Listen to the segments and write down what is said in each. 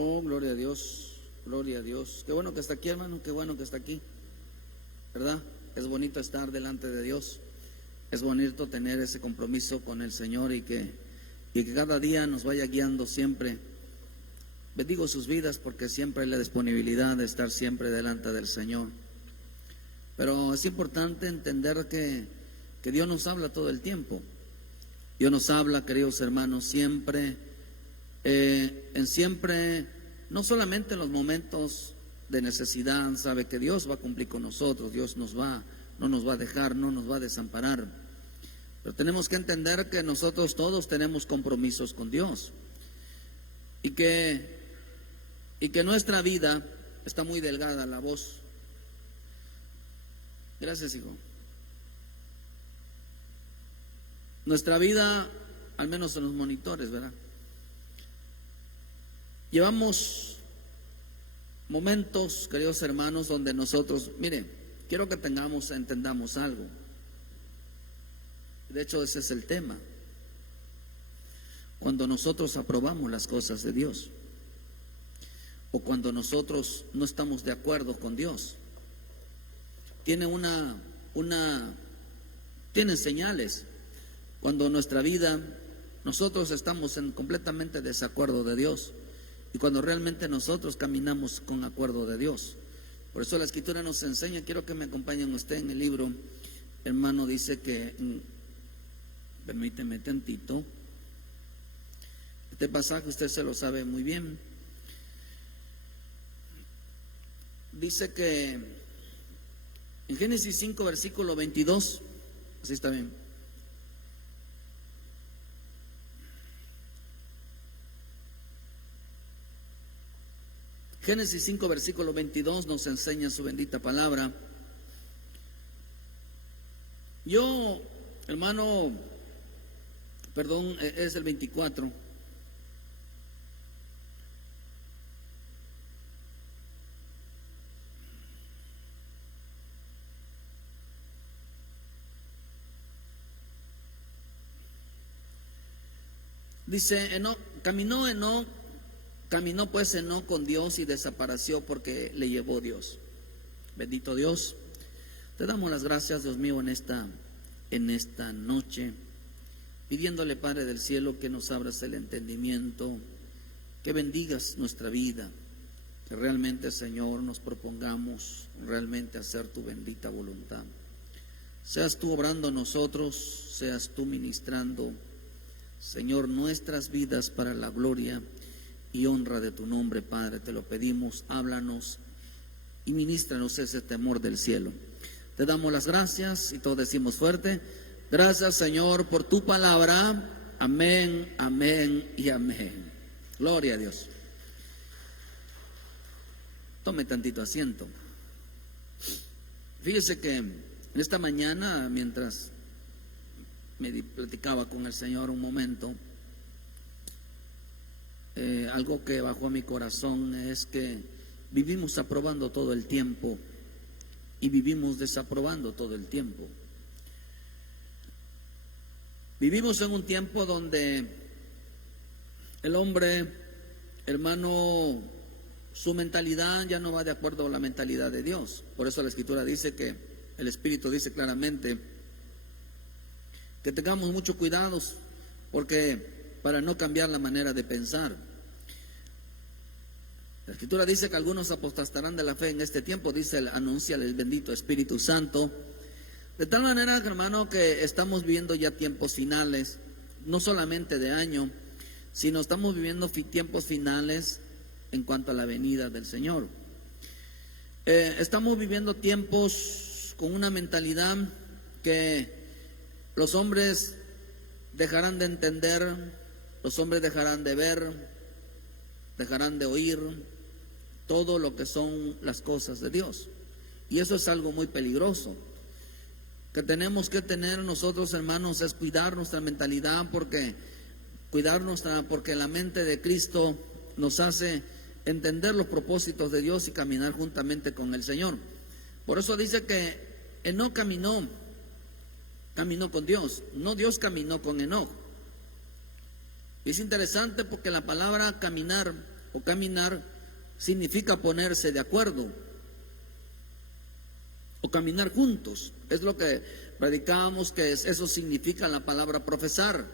Oh, gloria a Dios, gloria a Dios. Qué bueno que está aquí, hermano, qué bueno que está aquí, ¿verdad? Es bonito estar delante de Dios, es bonito tener ese compromiso con el Señor y que cada día nos vaya guiando siempre. Bendigo sus vidas porque siempre hay la disponibilidad de estar siempre delante del Señor. Pero es importante entender que Dios nos habla todo el tiempo. Dios nos habla, queridos hermanos, siempre, no solamente en los momentos de necesidad. Sabe que Dios va a cumplir con nosotros, Dios no nos va a dejar, no nos va a desamparar. Pero tenemos que entender que nosotros todos tenemos compromisos con Dios y que nuestra vida está muy delgada, la voz. Gracias, hijo. Nuestra vida, al menos en los monitores, ¿verdad? Llevamos momentos, queridos hermanos, donde nosotros, miren, quiero que entendamos algo. De hecho, ese es el tema. Cuando nosotros aprobamos las cosas de Dios, o cuando nosotros no estamos de acuerdo con Dios, tiene señales. Cuando nuestra vida, nosotros estamos en completamente desacuerdo de Dios y cuando realmente nosotros caminamos con acuerdo de Dios. Por eso la Escritura nos enseña, quiero que me acompañen usted en el libro, hermano, dice que, permíteme tantito, este pasaje usted se lo sabe muy bien. Dice que en Génesis 5, versículo 22, así está bien. Génesis 5, versículo 22 nos enseña su bendita palabra. Yo, hermano, perdón, es el 24. Dice, caminó pues Enoc con Dios y desapareció porque le llevó Dios. Bendito Dios, te damos las gracias, Dios mío, en esta noche, pidiéndole, Padre del cielo, que nos abras el entendimiento, que bendigas nuestra vida, que realmente, Señor, nos propongamos realmente hacer tu bendita voluntad. Seas tú obrando a nosotros, seas tú ministrando, Señor, nuestras vidas para la gloria y honra de tu nombre, Padre. Te lo pedimos, háblanos y ministranos ese temor del cielo. Te damos las gracias y todos decimos fuerte: gracias, Señor, por tu palabra. Amén, amén y amén. Gloria a Dios. Tome tantito asiento. Fíjese que en esta mañana, mientras me platicaba con el Señor un momento, algo que bajó a mi corazón es que vivimos aprobando todo el tiempo y vivimos desaprobando todo el tiempo. Vivimos en un tiempo donde el hombre, hermano, su mentalidad ya no va de acuerdo a la mentalidad de Dios. Por eso la Escritura dice que el Espíritu dice claramente que tengamos mucho cuidado para no cambiar la manera de pensar. La Escritura dice que algunos apostatarán de la fe en este tiempo, anuncia el bendito Espíritu Santo. De tal manera, hermano, que estamos viviendo ya tiempos finales, no solamente de año, sino estamos viviendo tiempos finales en cuanto a la venida del Señor. Estamos viviendo tiempos con una mentalidad que los hombres dejarán de entender, los hombres dejarán de ver, dejarán de oír todo lo que son las cosas de Dios. Y eso es algo muy peligroso. Que tenemos que tener nosotros, hermanos, es cuidar nuestra mentalidad, porque la mente de Cristo nos hace entender los propósitos de Dios y caminar juntamente con el Señor. Por eso dice que Enoc caminó con Dios, no Dios caminó con Enoc. Es interesante porque la palabra caminar o caminar significa ponerse de acuerdo o caminar juntos. Es lo que predicábamos, que eso significa la palabra profesar.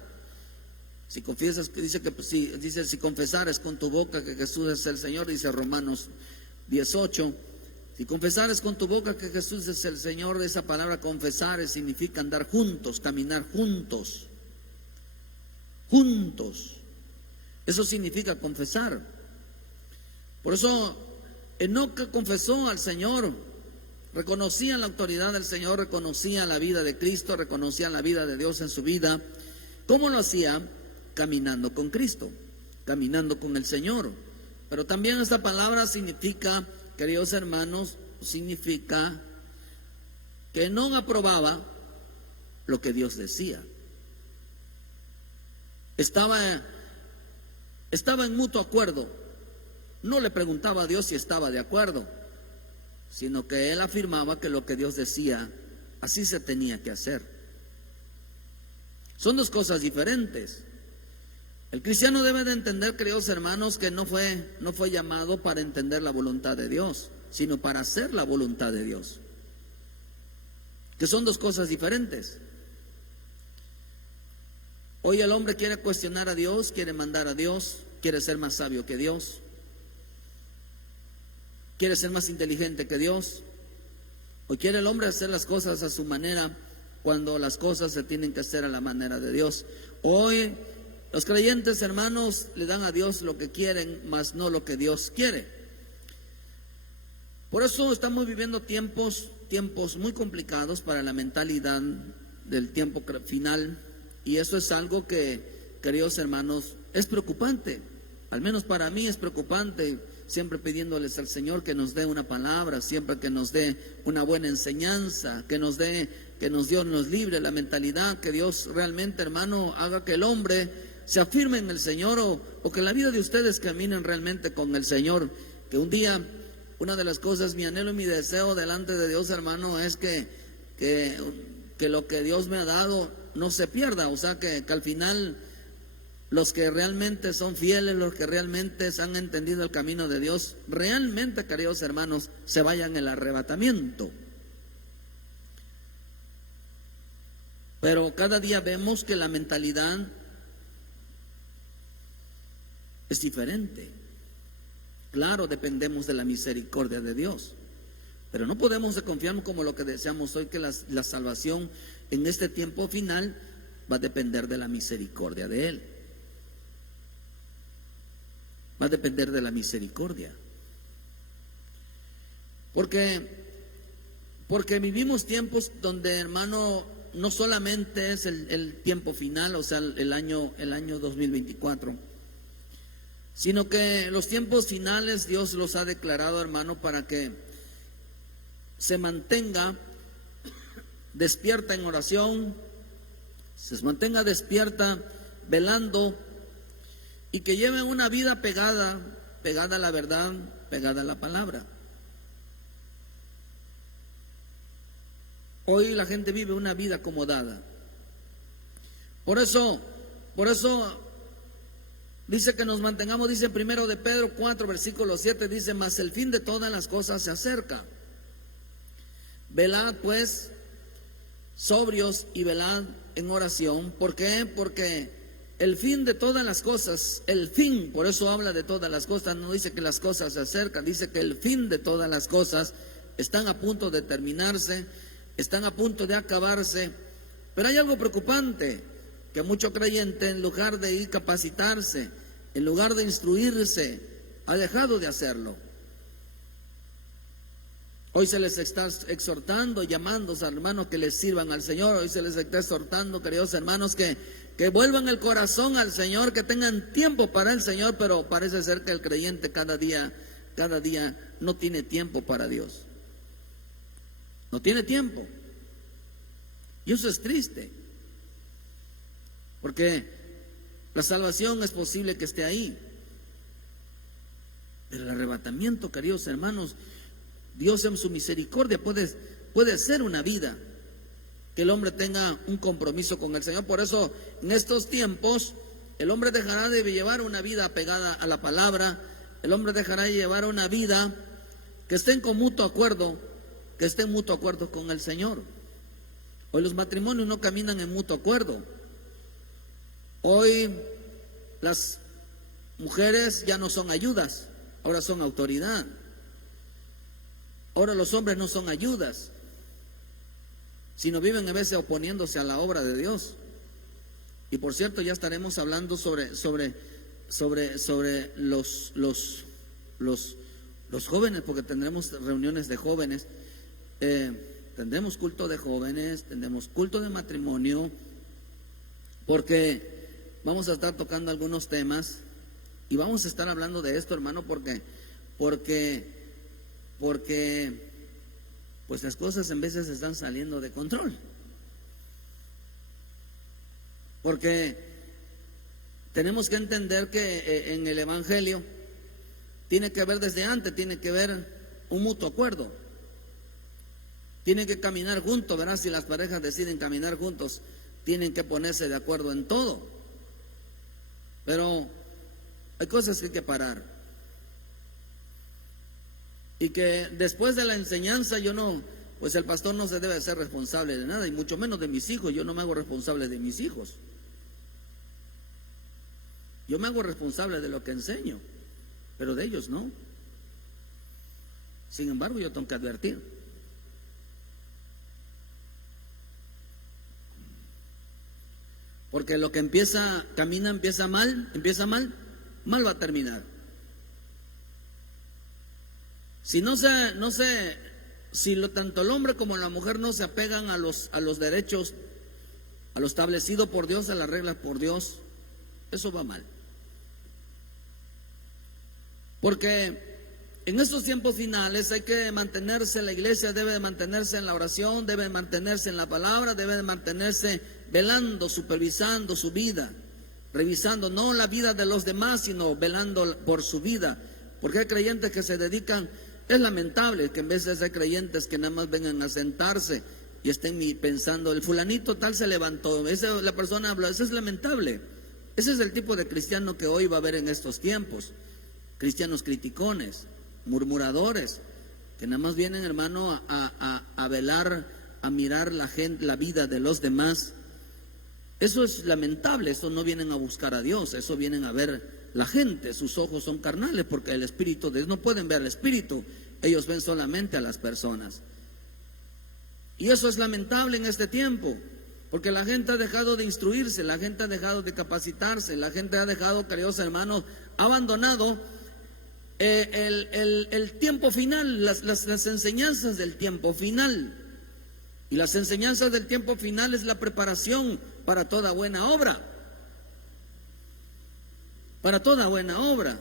Si confiesas, si confesares con tu boca que Jesús es el Señor, dice Romanos 18. Si confesares con tu boca que Jesús es el Señor, esa palabra confesar significa andar juntos, caminar juntos. Juntos. Eso significa confesar. Por eso Enoc confesó al Señor, reconocía la autoridad del Señor, reconocía la vida de Cristo, reconocía la vida de Dios en su vida. ¿Cómo lo hacía? Caminando con Cristo, caminando con el Señor. Pero también esta palabra significa, queridos hermanos, significa que no aprobaba lo que Dios decía. Estaba en mutuo acuerdo. No le preguntaba a Dios si estaba de acuerdo, sino que él afirmaba que lo que Dios decía, así se tenía que hacer. Son dos cosas diferentes. El cristiano debe de entender, queridos hermanos, que no fue llamado para entender la voluntad de Dios, sino para hacer la voluntad de Dios. Que son dos cosas diferentes. Hoy el hombre quiere cuestionar a Dios, quiere mandar a Dios, quiere ser más sabio que Dios, quiere ser más inteligente que Dios. Hoy quiere el hombre hacer las cosas a su manera, cuando las cosas se tienen que hacer a la manera de Dios. Hoy los creyentes, hermanos, le dan a Dios lo que quieren, mas no lo que Dios quiere. Por eso estamos viviendo tiempos muy complicados para la mentalidad del tiempo final. Y eso es algo que, queridos hermanos, es preocupante. Al menos para mí es preocupante. Siempre pidiéndoles al Señor que nos dé una palabra, siempre que nos dé una buena enseñanza, que Dios nos libre la mentalidad, que Dios realmente, hermano, haga que el hombre se afirme en el Señor, o que la vida de ustedes caminen realmente con el Señor. Que un día, una de las cosas, mi anhelo y mi deseo delante de Dios, hermano, es que lo que Dios me ha dado no se pierda. O sea, que al final los que realmente son fieles, los que realmente han entendido el camino de Dios, realmente, queridos hermanos, se vayan en el arrebatamiento. Pero cada día vemos que la mentalidad es diferente. Claro, dependemos de la misericordia de Dios, pero no podemos confiar como lo que deseamos hoy, que la salvación en este tiempo final va a depender de la misericordia de Él. Va a depender de la misericordia. Porque vivimos tiempos donde, hermano, no solamente es el tiempo final, o sea, el año 2024, sino que los tiempos finales Dios los ha declarado, hermano, para que se mantenga despierta en oración, se mantenga despierta velando, y que lleve una vida pegada a la verdad, pegada a la palabra. Hoy la gente vive una vida acomodada. Por eso dice que nos mantengamos, dice primero de Pedro 4, versículo 7, dice: mas el fin de todas las cosas se acerca. Velad pues, sobrios, y velad en oración. ¿Por qué? Porque el fin de todas las cosas, el fin, por eso habla de todas las cosas, no dice que las cosas se acercan, dice que el fin de todas las cosas están a punto de terminarse, están a punto de acabarse. Pero hay algo preocupante, que mucho creyente, en lugar de ir capacitarse, en lugar de instruirse, ha dejado de hacerlo. Hoy se les está exhortando, llamando a hermanos que les sirvan al Señor. Hoy se les está exhortando, queridos hermanos, que vuelvan el corazón al Señor, que tengan tiempo para el Señor. Pero parece ser que el creyente cada día no tiene tiempo para Dios. No tiene tiempo. Y eso es triste, porque la salvación es posible que esté ahí, pero el arrebatamiento, queridos hermanos, Dios en su misericordia puede ser una vida que el hombre tenga un compromiso con el Señor. Por eso en estos tiempos el hombre dejará de llevar una vida apegada a la palabra, El hombre dejará de llevar una vida que esté en mutuo acuerdo, que esté en mutuo acuerdo con el Señor. Hoy los matrimonios no caminan en mutuo acuerdo. Hoy las mujeres ya no son ayudas, ahora son autoridad. Ahora los hombres no son ayudas, sino viven a veces oponiéndose a la obra de Dios. Y por cierto, ya estaremos hablando sobre los jóvenes, porque tendremos reuniones de jóvenes, tendremos culto de jóvenes, tendremos culto de matrimonio, porque vamos a estar tocando algunos temas y vamos a estar hablando de esto, hermano, porque pues las cosas en veces están saliendo de control. Porque tenemos que entender que en el Evangelio tiene que haber desde antes, tiene que haber un mutuo acuerdo. Tienen que caminar juntos, ¿verdad? Si las parejas deciden caminar juntos, tienen que ponerse de acuerdo en todo. Pero hay cosas que hay que parar. Y que después de la enseñanza pues el pastor no se debe ser responsable de nada, y mucho menos de mis hijos. Yo no me hago responsable de mis hijos. Yo me hago responsable de lo que enseño, pero de ellos no. Sin embargo, yo tengo que advertir. Porque lo que empieza mal, mal va a terminar. Si tanto el hombre como la mujer no se apegan a los derechos, a lo establecido por Dios, a las reglas por Dios, eso va mal. Porque en estos tiempos finales hay que mantenerse, la iglesia debe de mantenerse en la oración, debe de mantenerse en la palabra, debe de mantenerse velando, supervisando su vida, revisando no la vida de los demás, sino velando por su vida. Porque hay creyentes que se dedican, es lamentable que en veces hay creyentes que nada más vengan a sentarse y estén pensando, el fulanito tal se levantó, la persona habla, eso es lamentable. Ese es el tipo de cristiano que hoy va a haber en estos tiempos. Cristianos criticones, murmuradores, que nada más vienen, hermano, a velar, a mirar la vida de los demás. Eso es lamentable, eso no vienen a buscar a Dios, eso vienen a ver la gente. Sus ojos son carnales, porque el Espíritu de Dios, no pueden ver al Espíritu, ellos ven solamente a las personas. Y eso es lamentable en este tiempo, porque la gente ha dejado de instruirse, la gente ha dejado de capacitarse, la gente ha dejado, queridos hermanos, ha abandonado el tiempo final, las enseñanzas del tiempo final. Y las enseñanzas del tiempo final es la preparación para toda buena obra. Para toda buena obra.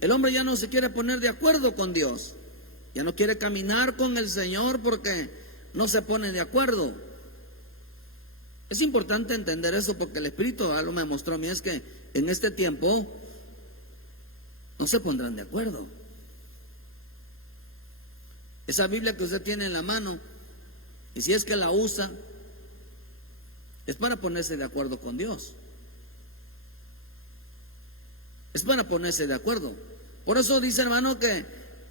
El hombre ya no se quiere poner de acuerdo con Dios, ya no quiere caminar con el Señor porque no se pone de acuerdo. Es importante entender eso, porque el Espíritu algo me mostró a mí, es que en este tiempo no se pondrán de acuerdo. Esa Biblia que usted tiene en la mano, y si es que la usa, es para ponerse de acuerdo con Dios. Es para ponerse de acuerdo. Por eso dice, hermano, que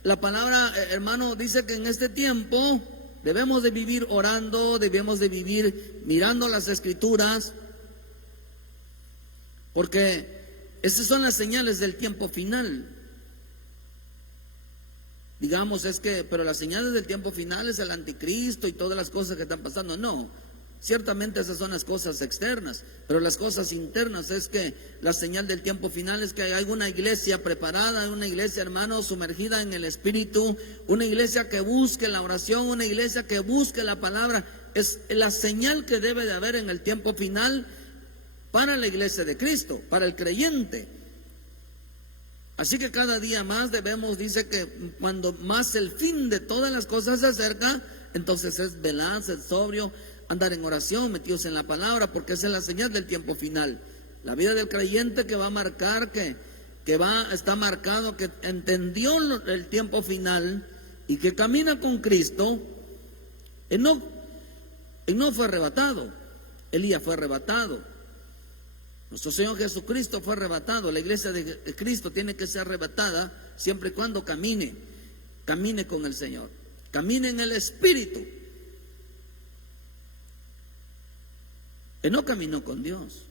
la palabra, hermano, dice que en este tiempo debemos de vivir orando, debemos de vivir mirando las Escrituras, porque esas son las señales del tiempo final. Digamos, pero las señales del tiempo final es el anticristo y todas las cosas que están pasando. No, ciertamente esas son las cosas externas, pero las cosas internas es que la señal del tiempo final es que hay una iglesia preparada, una iglesia, hermano, sumergida en el Espíritu, una iglesia que busque la oración, una iglesia que busque la palabra. Es la señal que debe de haber en el tiempo final para la iglesia de Cristo, para el creyente. Así que cada día más debemos, dice que cuando más el fin de todas las cosas se acerca, entonces es velar, ser sobrio, andar en oración, metidos en la palabra, porque esa es la señal del tiempo final. La vida del creyente que va a marcar, está marcado, que entendió el tiempo final y que camina con Cristo. Enoc fue arrebatado, Elías fue arrebatado. Nuestro Señor Jesucristo fue arrebatado. La iglesia de Cristo tiene que ser arrebatada siempre y cuando camine con el Señor, camine en el Espíritu. Él no caminó con Dios.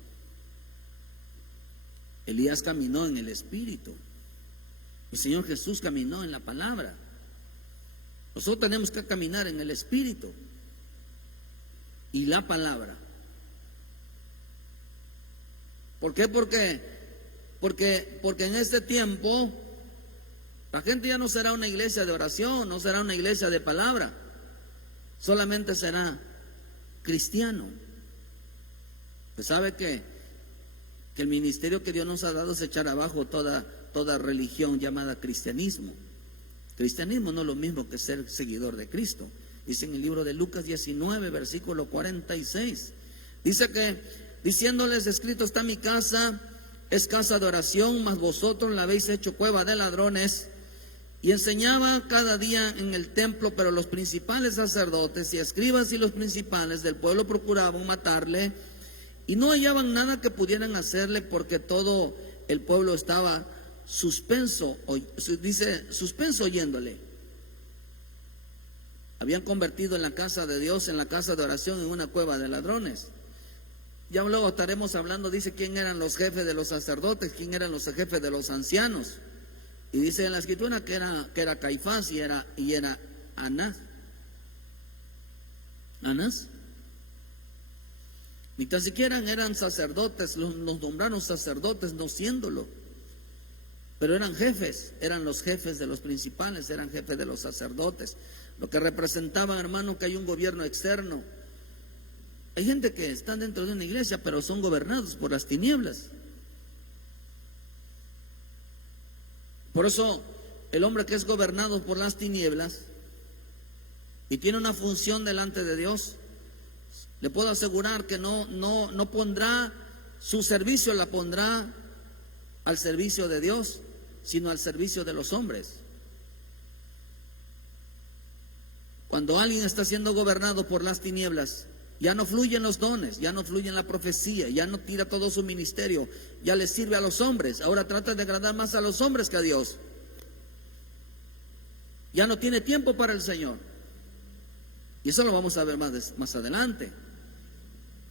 Elías caminó en el Espíritu. El Señor Jesús caminó en la palabra. Nosotros tenemos que caminar en el Espíritu y la palabra. ¿Por qué? Porque en este tiempo la gente ya no será una iglesia de oración, no será una iglesia de palabra, solamente será cristiano. Usted sabe que el ministerio que Dios nos ha dado es echar abajo toda religión llamada cristianismo. Cristianismo no es lo mismo que ser seguidor de Cristo. Dice en el libro de Lucas 19, versículo 46. Dice que, diciéndoles: escrito está: mi casa es casa de oración, mas vosotros la habéis hecho cueva de ladrones. Y enseñaba cada día en el templo, pero los principales sacerdotes y escribas y los principales del pueblo procuraban matarle, y no hallaban nada que pudieran hacerle, porque todo el pueblo estaba suspenso oyéndole. Habían convertido en la casa de Dios, en la casa de oración, en una cueva de ladrones. Ya luego estaremos hablando, dice, quién eran los jefes de los sacerdotes, quién eran los jefes de los ancianos. Y dice en la escritura que era Caifás y era Anás. Ni tan siquiera eran sacerdotes, los nombraron sacerdotes no siéndolo. Pero eran jefes, eran los jefes de los principales, eran jefes de los sacerdotes. Lo que representaba, hermano, que hay un gobierno externo. Hay gente que está dentro de una iglesia, pero son gobernados por las tinieblas. Por eso, el hombre que es gobernado por las tinieblas y tiene una función delante de Dios, le puedo asegurar que no pondrá su servicio, la pondrá al servicio de Dios, sino al servicio de los hombres. Cuando alguien está siendo gobernado por las tinieblas, ya no fluyen los dones, ya no fluye la profecía, ya no tira todo su ministerio, ya le sirve a los hombres. Ahora trata de agradar más a los hombres que a Dios. Ya no tiene tiempo para el Señor. Y eso lo vamos a ver más adelante.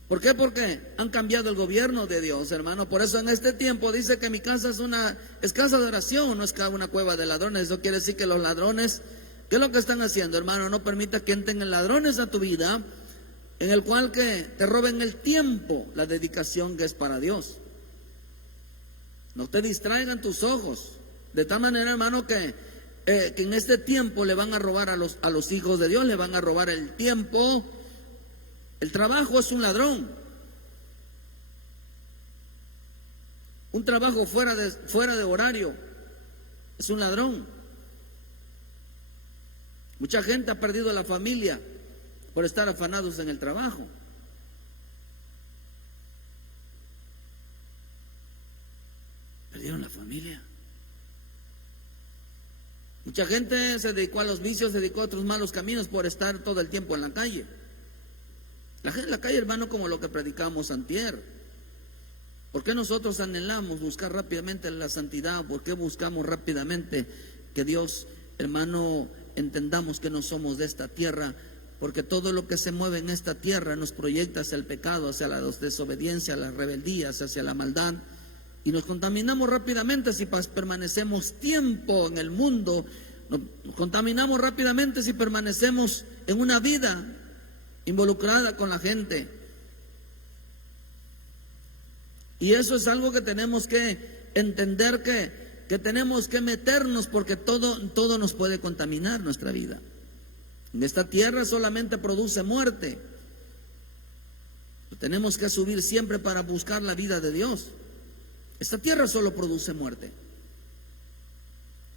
¿Por qué? Porque han cambiado el gobierno de Dios, hermano. Por eso en este tiempo dice que mi casa es casa de oración, no es una cueva de ladrones. Eso quiere decir que los ladrones, ¿qué es lo que están haciendo, hermano? No permita que entren ladrones a tu vida, en el cual que te roben el tiempo, la dedicación que es para Dios. No te distraigan tus ojos. De tal manera, hermano, que en este tiempo le van a robar a los hijos de Dios, le van a robar el tiempo. El trabajo es un ladrón. Un trabajo fuera de horario es un ladrón. Mucha gente ha perdido la familia por estar afanados en el trabajo. Perdieron la familia. Mucha gente se dedicó a los vicios, se dedicó a otros malos caminos por estar todo el tiempo en la calle. La gente en la calle, hermano, como lo que predicamos antier. ¿Por qué nosotros anhelamos buscar rápidamente la santidad? ¿Por qué buscamos rápidamente que Dios, hermano, entendamos que no somos de esta tierra? Porque todo lo que se mueve en esta tierra nos proyecta hacia el pecado, hacia la desobediencia, las rebeldías, hacia la maldad. Y nos contaminamos rápidamente si permanecemos tiempo en el mundo. Nos contaminamos rápidamente si permanecemos en una vida involucrada con la gente. Y eso es algo que tenemos que entender, que tenemos que meternos, porque todo nos puede contaminar nuestra vida. En esta tierra solamente produce muerte. Tenemos que subir siempre para buscar la vida de Dios. Esta tierra solo produce muerte.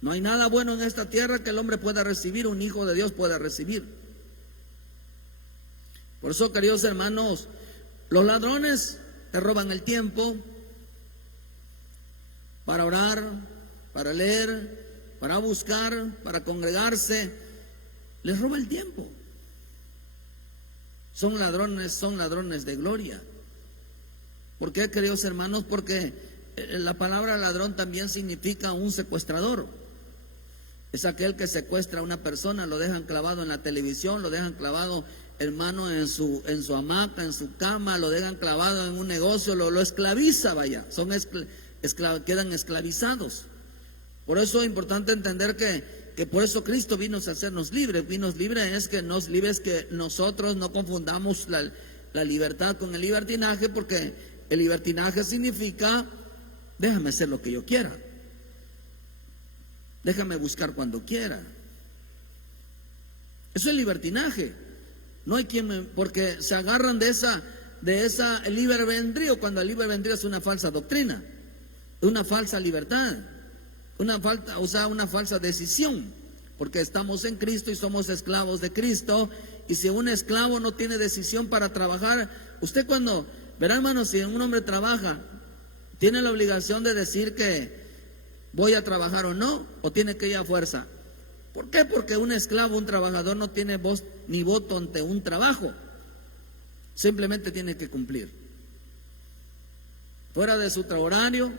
No hay nada bueno en esta tierra que el hombre pueda recibir, un hijo de Dios pueda recibir. Por eso, queridos hermanos, los ladrones te roban el tiempo para orar, para leer, para buscar, para congregarse. Les roba el tiempo. Son ladrones de gloria. ¿Por qué, queridos hermanos? Porque la palabra ladrón también significa un secuestrador. Es aquel que secuestra a una persona, lo dejan clavado en la televisión, lo dejan clavado, hermano, en su hamaca, en su cama, lo dejan clavado en un negocio, lo esclaviza, vaya, quedan esclavizados. Por eso es importante entender que por eso Cristo vino a hacernos libres. Es que nosotros no confundamos la libertad con el libertinaje, porque el libertinaje significa: déjame hacer lo que yo quiera, déjame buscar cuando quiera. Eso es libertinaje. No hay porque se agarran de esa el libre albedrío, cuando el libre albedrío es una falsa doctrina, una falsa libertad, una falsa decisión, porque estamos en Cristo y somos esclavos de Cristo. Y si un esclavo no tiene decisión para trabajar, usted verá, hermano, si un hombre trabaja, ¿tiene la obligación de decir que voy a trabajar o no? ¿O tiene que ir a fuerza? ¿Por qué? Porque un esclavo, un trabajador, no tiene voz ni voto ante un trabajo. Simplemente tiene que cumplir. Fuera de su horario,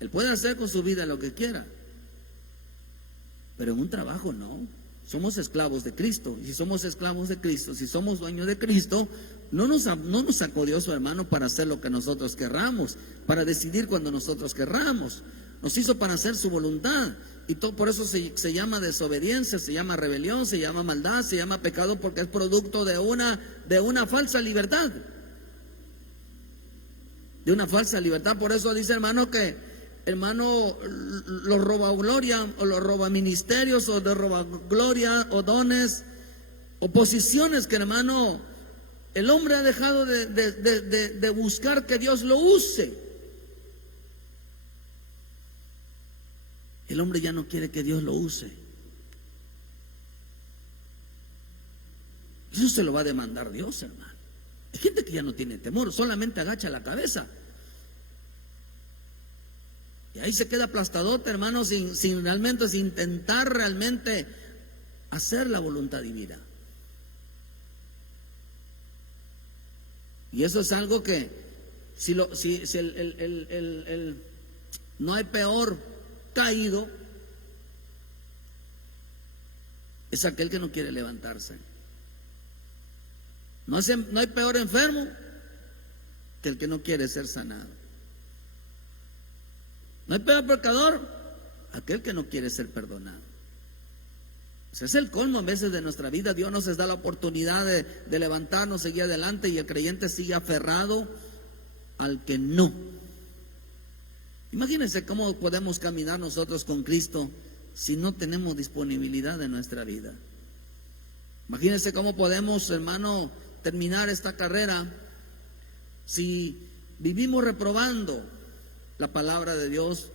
él puede hacer con su vida lo que quiera. Pero en un trabajo no. Somos esclavos de Cristo. Y si somos esclavos de Cristo, si somos dueños de Cristo, no nos sacó Dios, hermano, para hacer lo que nosotros querramos, para decidir cuando nosotros querramos. Nos hizo para hacer su voluntad. Y todo por eso se llama desobediencia, se llama rebelión, se llama maldad, se llama pecado, porque es producto de una falsa libertad. De una falsa libertad. Por eso dice, hermano, que los roba gloria o los roba ministerios o de roba gloria o dones o posiciones que, hermano, el hombre ha dejado de buscar que Dios lo use. El hombre ya no quiere que Dios lo use. Eso se lo va a demandar Dios, hermano. Hay gente que ya no tiene temor, solamente agacha la cabeza. Y ahí se queda aplastadote, hermano, sin intentar realmente hacer la voluntad divina. Y eso es algo que no hay peor caído, es aquel que no quiere levantarse. No hay peor enfermo que el que no quiere ser sanado. No hay peor pecador aquel que no quiere ser perdonado. Ese es el colmo a veces de nuestra vida. Dios nos da la oportunidad de levantarnos, seguir adelante, y el creyente sigue aferrado al que no. Imagínense cómo podemos caminar nosotros con Cristo si no tenemos disponibilidad en nuestra vida. Imagínense cómo podemos, hermano, terminar esta carrera si vivimos reprobando la palabra de Dios,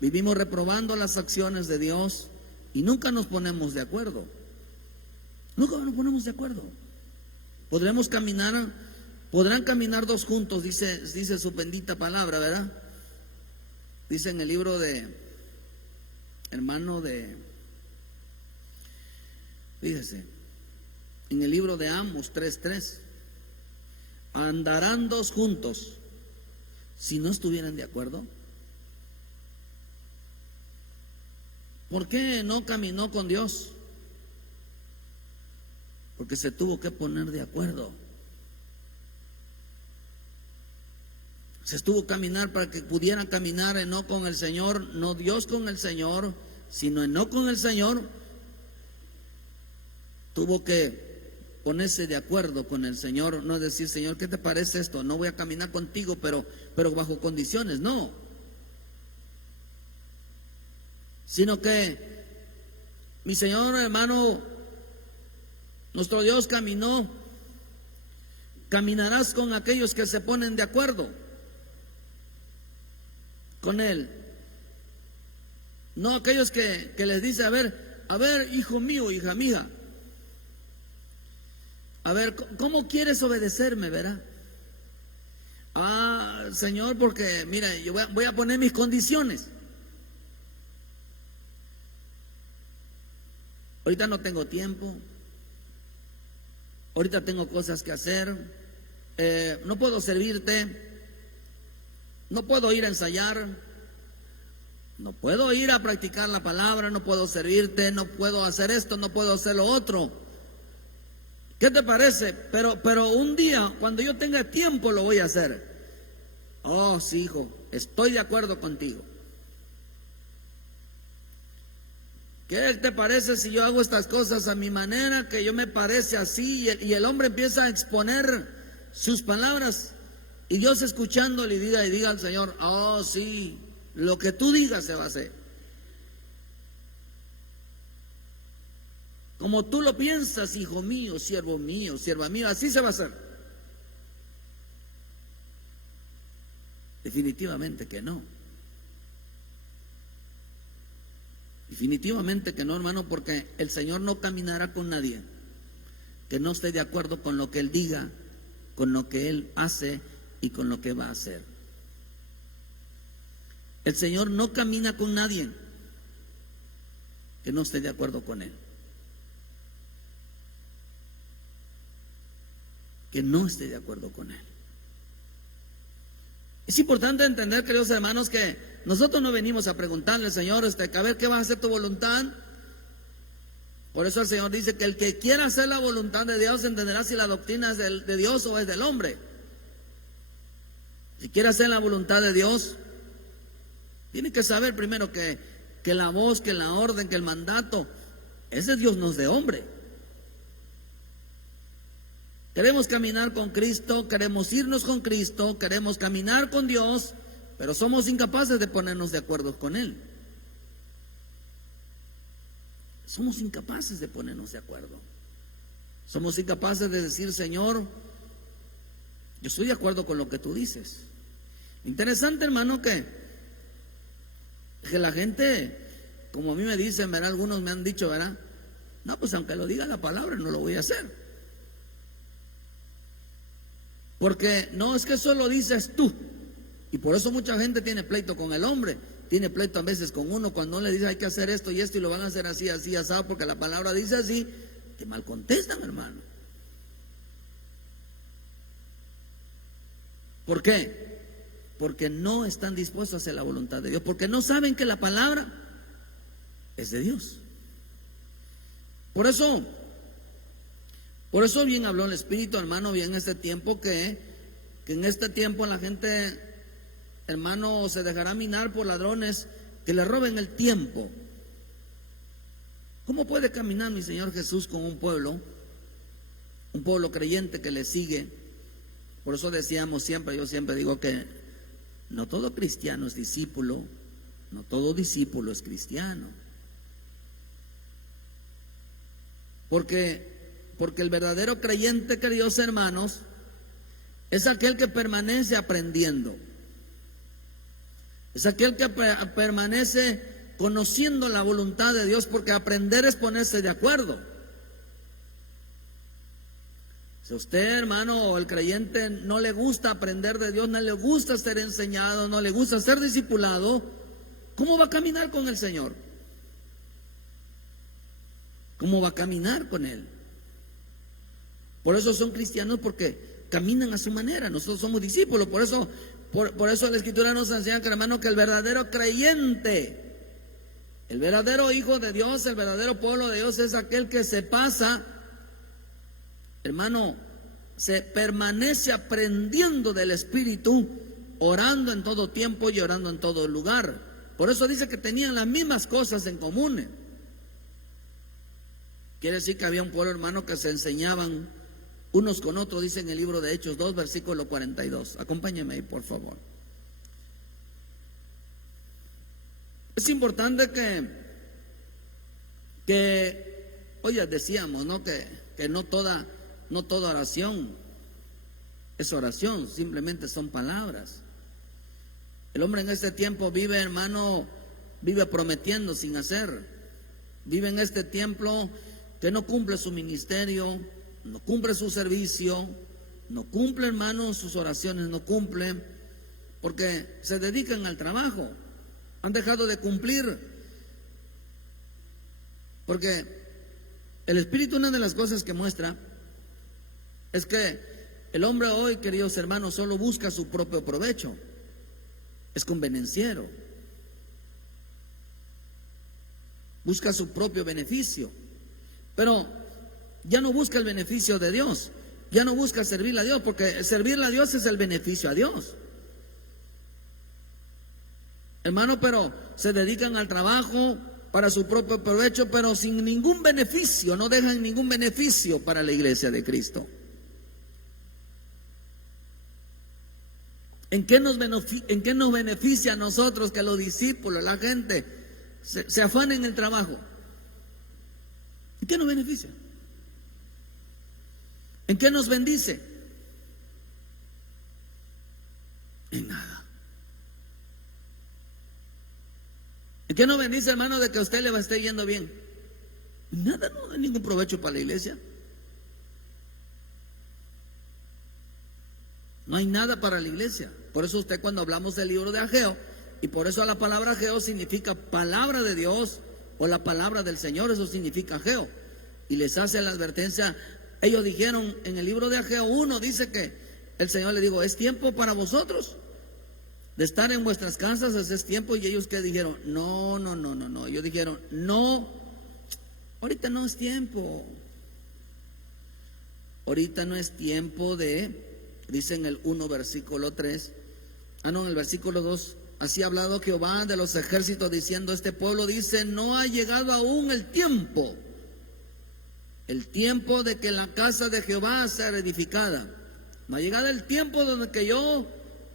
vivimos reprobando las acciones de Dios y nunca nos ponemos de acuerdo. Nunca nos ponemos de acuerdo. Podrán caminar dos juntos, dice su bendita palabra, ¿verdad? Dice en el libro fíjese, en el libro de Amos 3:3, andarán dos juntos si no estuvieran de acuerdo. ¿Por qué no caminó con Dios? Porque se tuvo que poner de acuerdo. Se estuvo a caminar para que pudieran caminar Enoc con el Señor, no Dios con el Señor, sino Enoc con el Señor. Tuvo que ponerse de acuerdo con el Señor, no decir, Señor, ¿qué te parece esto? No voy a caminar contigo, pero bajo condiciones, no. Sino que mi Señor, hermano, nuestro Dios caminarás con aquellos que se ponen de acuerdo con Él. No aquellos que les dice, a ver, hijo mío, hija mía, a ver, ¿cómo quieres obedecerme, verdad? Señor, porque mira, yo voy a poner mis condiciones. Ahorita no tengo tiempo, ahorita tengo cosas que hacer, no puedo servirte, No puedo ir a ensayar, no puedo ir a practicar la palabra, no puedo servirte, no puedo hacer esto, no puedo hacer lo otro. ¿Qué te parece? Pero un día, cuando yo tenga tiempo, lo voy a hacer. Oh, sí, hijo, estoy de acuerdo contigo. ¿Qué te parece si yo hago estas cosas a mi manera, que yo me parece así? Y el hombre empieza a exponer sus palabras, y Dios escuchándole y diga al Señor: oh, sí, lo que tú digas se va a hacer. Como tú lo piensas, hijo mío, sierva mía, así se va a hacer. Definitivamente que no. Definitivamente que no, hermano, porque el Señor no caminará con nadie que no esté de acuerdo con lo que Él diga, con lo que Él hace y con lo que va a hacer. El Señor no camina con nadie que no esté de acuerdo con Él, que no esté de acuerdo con Él. Es importante entender, queridos hermanos, que nosotros no venimos a preguntarle al Señor, a ver qué va a hacer tu voluntad. Por eso el Señor dice que el que quiera hacer la voluntad de Dios entenderá si la doctrina es de Dios o es del hombre. Si quiere hacer la voluntad de Dios, tiene que saber primero que la voz, que la orden, que el mandato es de Dios, no es de hombre. Queremos caminar con Cristo, queremos irnos con Cristo, queremos caminar con Dios, pero somos incapaces de ponernos de acuerdo con Él. Somos incapaces de ponernos de acuerdo. Somos incapaces de decir: Señor, yo estoy de acuerdo con lo que tú dices. Interesante, hermano, que la gente, como a mí me dicen, ¿verdad? Algunos me han dicho, ¿verdad? No, pues aunque lo diga la palabra, no lo voy a hacer. Porque no es que eso lo dices tú. Y por eso mucha gente tiene pleito con el hombre, tiene pleito a veces con uno cuando uno le dice: hay que hacer esto y esto, y lo van a hacer así, así, asado, porque la palabra dice así. Que mal contestan, hermano. ¿Por qué? Porque no están dispuestos a hacer la voluntad de Dios, porque no saben que la palabra es de Dios. Por eso bien habló el Espíritu, hermano, bien en este tiempo, que en este tiempo la gente, hermano, se dejará minar por ladrones que le roben el tiempo. ¿Cómo puede caminar mi Señor Jesús con un pueblo creyente que le sigue? Por eso decíamos siempre, yo siempre digo que no todo cristiano es discípulo, no todo discípulo es cristiano. Porque el verdadero creyente, queridos hermanos, es aquel que permanece aprendiendo. Es aquel que permanece conociendo la voluntad de Dios, porque aprender es ponerse de acuerdo. Si a usted, hermano, o el creyente no le gusta aprender de Dios, no le gusta ser enseñado, no le gusta ser discipulado, ¿cómo va a caminar con el Señor? ¿Cómo va a caminar con Él? Por eso son cristianos, porque caminan a su manera. Nosotros somos discípulos. Por eso la Escritura nos enseña, hermano, que el verdadero creyente, el verdadero hijo de Dios, el verdadero pueblo de Dios, es aquel que se pasa, hermano, se permanece aprendiendo del Espíritu, orando en todo tiempo y orando en todo lugar. Por eso dice que tenían las mismas cosas en común. Quiere decir que había un pueblo, hermano, que se enseñaban unos con otros, dice en el libro de Hechos 2, versículo 42. Acompáñeme ahí, por favor. Es importante que oye, decíamos, ¿no? Que no toda oración es oración, simplemente son palabras. El hombre en este tiempo vive, hermano, vive prometiendo sin hacer. Vive en este tiempo que no cumple su ministerio, no cumple su servicio, no cumple, hermano, sus oraciones, no cumplen, porque se dedican al trabajo, han dejado de cumplir. Porque el Espíritu, una de las cosas que muestra es que el hombre hoy, queridos hermanos, solo busca su propio provecho. es convenenciero, busca su propio beneficio, pero ya no busca el beneficio de Dios, ya no busca servirle a Dios, porque servirle a Dios es el beneficio a Dios. Hermano, pero se dedican al trabajo para su propio provecho, pero sin ningún beneficio, no dejan ningún beneficio para la iglesia de Cristo. ¿En qué nos beneficia a nosotros que los discípulos, la gente, se afana en el trabajo? ¿En qué nos beneficia? ¿En qué nos bendice? En nada. ¿En qué nos bendice, hermano, de que a usted le va a estar yendo bien? Nada, no hay ningún provecho para la iglesia. No hay nada para la iglesia. Por eso usted, cuando hablamos del libro de Ageo, y por eso la palabra Ageo significa palabra de Dios o la palabra del Señor, eso significa Ageo. Y les hace la advertencia. Ellos dijeron en el libro de Ageo 1, dice que el Señor le dijo: es tiempo para vosotros de estar en vuestras casas, ese es tiempo. Y ellos, que dijeron: no. Ellos dijeron: no, ahorita no es tiempo. Ahorita no es tiempo dice en el 1 versículo 3, en el versículo 2, así ha hablado Jehová de los ejércitos diciendo: este pueblo dice, no ha llegado aún el tiempo de que la casa de Jehová sea edificada. No ha llegado el tiempo donde que yo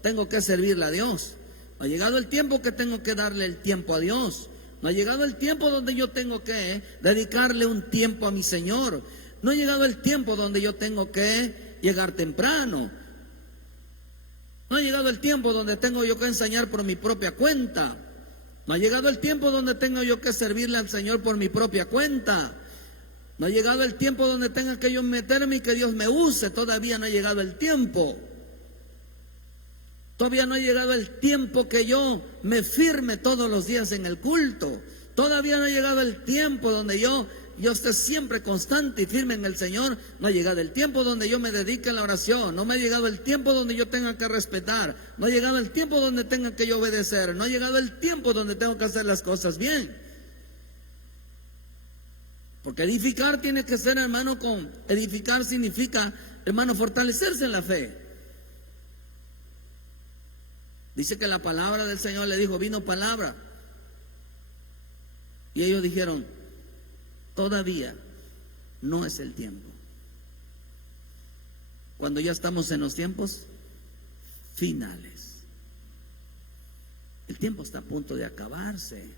tengo que servirle a Dios. No ha llegado el tiempo que tengo que darle el tiempo a Dios. No ha llegado el tiempo donde yo tengo que dedicarle un tiempo a mi Señor. No ha llegado el tiempo donde yo tengo que llegar temprano. No ha llegado el tiempo donde tengo yo que enseñar por mi propia cuenta. No ha llegado el tiempo donde tengo yo que servirle al Señor por mi propia cuenta. No ha llegado el tiempo donde tenga que yo meterme y que Dios me use. Todavía no ha llegado el tiempo. Todavía no ha llegado el tiempo que yo me firme todos los días en el culto. Todavía no ha llegado el tiempo donde yo esté siempre constante y firme en el Señor. No ha llegado el tiempo donde yo me dedique a la oración. No me ha llegado el tiempo donde yo tenga que respetar. No ha llegado el tiempo donde tenga que yo obedecer. No ha llegado el tiempo donde tengo que hacer las cosas bien. Porque edificar tiene que ser, hermano, edificar significa, hermano, fortalecerse en la fe. Dice que la palabra del Señor le dijo: vino palabra. Y ellos dijeron: todavía no es el tiempo. Cuando ya estamos en los tiempos finales. El tiempo está a punto de acabarse.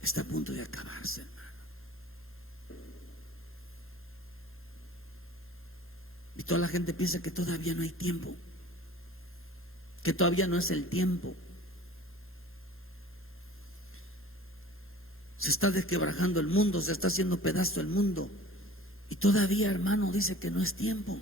Está a punto de acabarse, hermano. Y toda la gente piensa que todavía no hay tiempo, que todavía no es el tiempo. Se está desquebrajando el mundo, se está haciendo pedazo el mundo. Y todavía, hermano, dice que no es tiempo.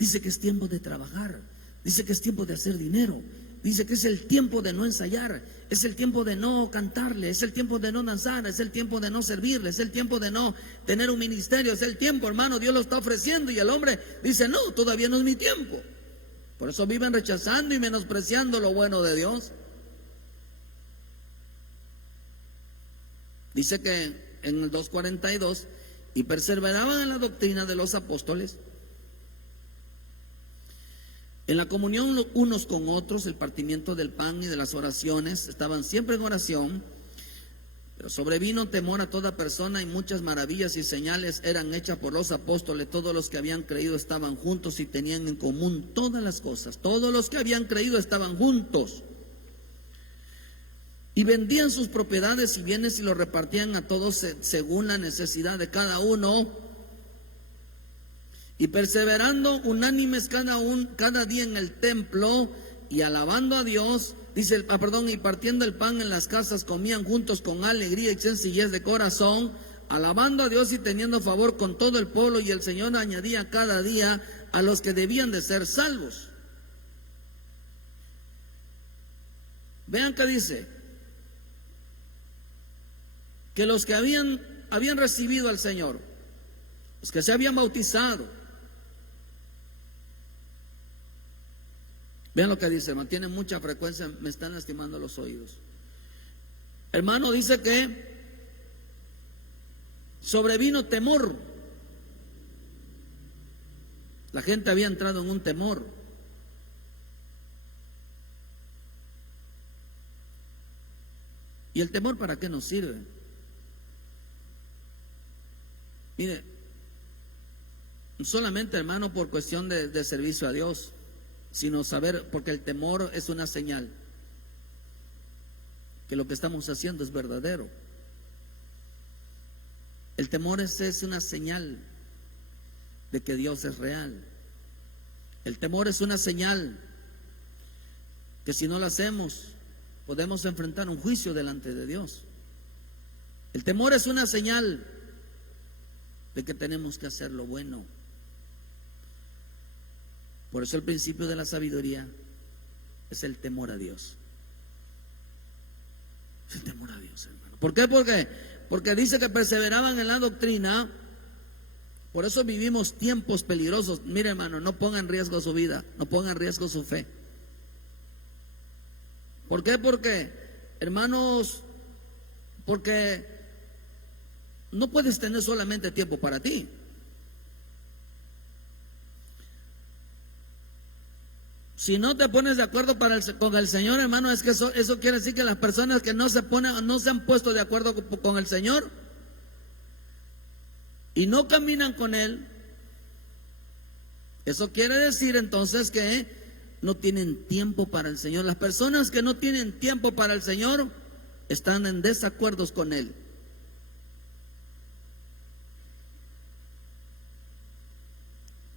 Dice que es tiempo de trabajar. Dice que es tiempo de hacer dinero. Dice que es el tiempo de no ensayar, es el tiempo de no cantarle, es el tiempo de no danzar, es el tiempo de no servirle, es el tiempo de no tener un ministerio, es el tiempo, hermano, Dios lo está ofreciendo. Y el hombre dice: no, todavía no es mi tiempo. Por eso viven rechazando y menospreciando lo bueno de Dios. Dice que en el 2:42, y perseveraban en la doctrina de los apóstoles, en la comunión unos con otros, el partimiento del pan y de las oraciones, estaban siempre en oración. Pero sobrevino temor a toda persona, y muchas maravillas y señales eran hechas por los apóstoles. Todos los que habían creído estaban juntos y tenían en común todas las cosas. Todos los que habían creído estaban juntos. Y vendían sus propiedades y bienes y los repartían a todos según la necesidad de cada uno. Y perseverando unánimes cada día en el templo y alabando a Dios, dice, y partiendo el pan en las casas, comían juntos con alegría y sencillez de corazón, alabando a Dios y teniendo favor con todo el pueblo. Y el Señor añadía cada día a los que debían de ser salvos. Vean que dice que los que habían recibido al Señor, los que se habían bautizado, Vean lo que dice, hermano, tiene mucha frecuencia, me están lastimando los oídos. Hermano, dice que sobrevino temor. La gente había entrado en un temor. ¿Y el temor para qué nos sirve? Mire, solamente, hermano, por cuestión de servicio a Dios, sino saber, porque el temor es una señal que lo que estamos haciendo es verdadero. El temor es una señal de que Dios es real. El temor es una señal que si no lo hacemos podemos enfrentar un juicio delante de Dios. El temor es una señal de que tenemos que hacer lo bueno. Por eso el principio de la sabiduría es el temor a Dios. Es el temor a Dios, hermano. ¿Por qué? Porque dice que perseveraban en la doctrina. Por eso vivimos tiempos peligrosos. Mire, hermano, no ponga en riesgo su vida, no ponga en riesgo su fe. ¿Por qué? Porque, hermanos, porque no puedes tener solamente tiempo para ti. Si no te pones de acuerdo con el Señor, hermano, es que eso quiere decir que las personas que no se han puesto de acuerdo con el Señor y no caminan con Él, eso quiere decir entonces que no tienen tiempo para el Señor. Las personas que no tienen tiempo para el Señor están en desacuerdos con Él.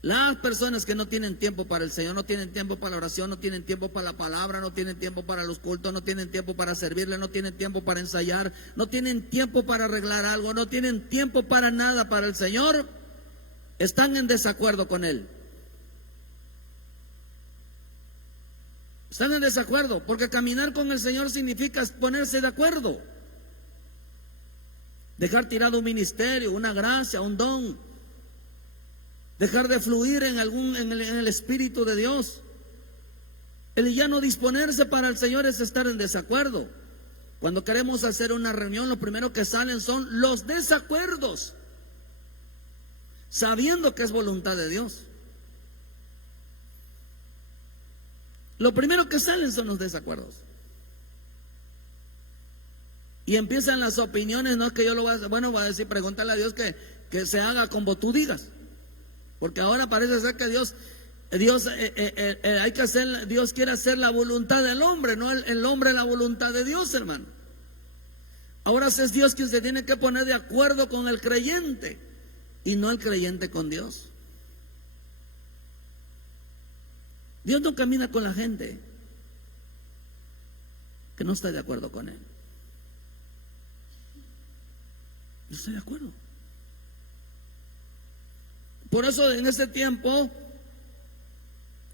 Las personas que no tienen tiempo para el Señor, no tienen tiempo para la oración, no tienen tiempo para la palabra, no tienen tiempo para los cultos, no tienen tiempo para servirle, no tienen tiempo para ensayar, no tienen tiempo para arreglar algo, no tienen tiempo para nada para el Señor, están en desacuerdo con Él. Están en desacuerdo, porque caminar con el Señor significa ponerse de acuerdo. Dejar tirado un ministerio, una gracia, un don. Dejar de fluir en el Espíritu de Dios. El ya no disponerse para el Señor es estar en desacuerdo. Cuando queremos hacer una reunión, lo primero que salen son los desacuerdos, sabiendo que es voluntad de Dios. Lo primero que salen son los desacuerdos. Y empiezan las opiniones, no es que yo lo voy a hacer, bueno, voy a decir, pregúntale a Dios que se haga como tú digas. Porque ahora parece ser que Dios quiere hacer la voluntad del hombre, no el hombre la voluntad de Dios, hermano. Ahora es Dios quien se tiene que poner de acuerdo con el creyente y no el creyente con Dios. Dios no camina con la gente que no está de acuerdo con Él. No estoy de acuerdo. Por eso en este tiempo,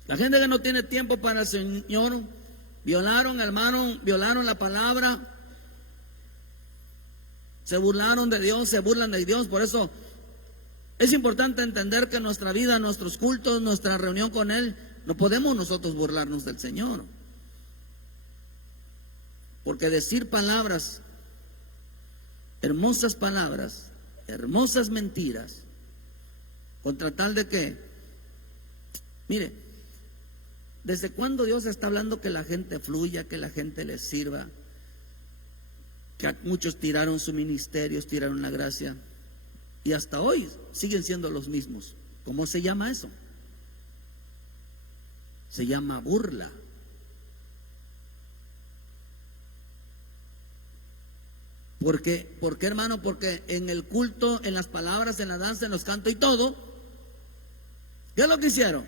la gente que no tiene tiempo para el Señor, violaron, hermano, violaron la palabra, se burlaron de Dios, se burlan de Dios. Por eso es importante entender que nuestra vida, nuestros cultos, nuestra reunión con Él, no podemos nosotros burlarnos del Señor. Porque decir palabras, hermosas mentiras, contra tal de que, mire, ¿desde cuándo Dios está hablando que la gente fluya, que la gente le sirva? Que muchos tiraron su ministerio, tiraron la gracia, y hasta hoy siguen siendo los mismos. ¿Cómo se llama eso? Se llama burla. ¿Por qué, hermano? Porque en el culto, en las palabras, en la danza, en los cantos y todo, ¿qué es lo que hicieron?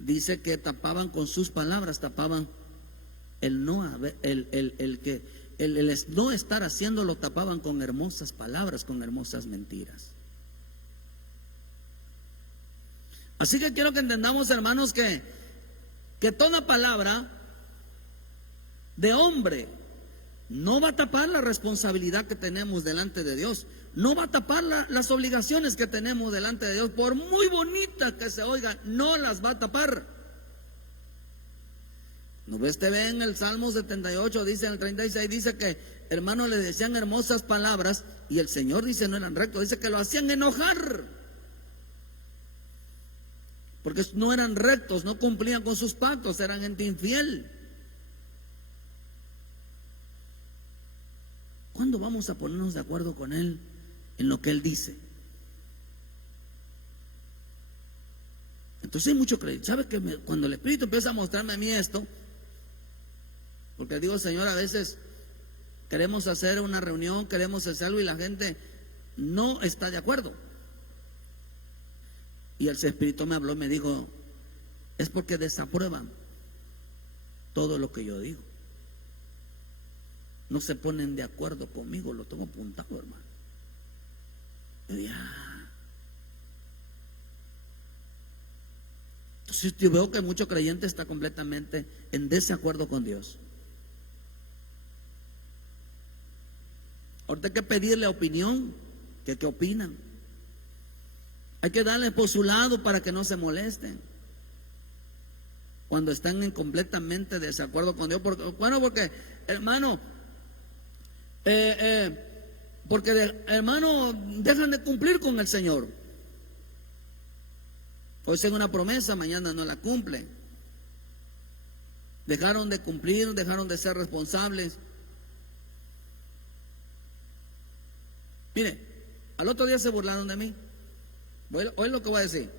Dice que tapaban con sus palabras, tapaban el no estar haciéndolo, tapaban con hermosas palabras, con hermosas mentiras. Así que quiero que entendamos, hermanos, que toda palabra de hombre no va a tapar la responsabilidad que tenemos delante de Dios. no va a tapar las obligaciones que tenemos delante de Dios, por muy bonitas que se oigan, no las va a tapar. ¿No ves? Te ve en el Salmo 78, dice en el 36, dice que hermanos le decían hermosas palabras y el Señor dice no eran rectos, dice que lo hacían enojar, porque no eran rectos, no cumplían con sus pactos, eran gente infiel. ¿Cuándo vamos a ponernos de acuerdo con Él en lo que Él dice? Entonces hay mucho crédito. ¿Sabe que cuando el Espíritu empieza a mostrarme a mí esto? Porque digo, Señor, a veces queremos hacer una reunión, queremos hacer algo y la gente no está de acuerdo. Y el Espíritu me habló y me dijo, es porque desaprueban todo lo que yo digo. No se ponen de acuerdo conmigo, lo tengo apuntado, hermano. Entonces yo veo que mucho creyente está completamente en desacuerdo con Dios. Ahorita hay que pedirle opinión, que qué opinan. Hay que darle por su lado para que no se molesten cuando están en completamente desacuerdo con Dios. Porque hermano, hermano, dejan de cumplir con el Señor. Hoy hacen una promesa, mañana no la cumplen. Dejaron de cumplir, dejaron de ser responsables. Mire, al otro día se burlaron de mí. Oye lo que voy a decir.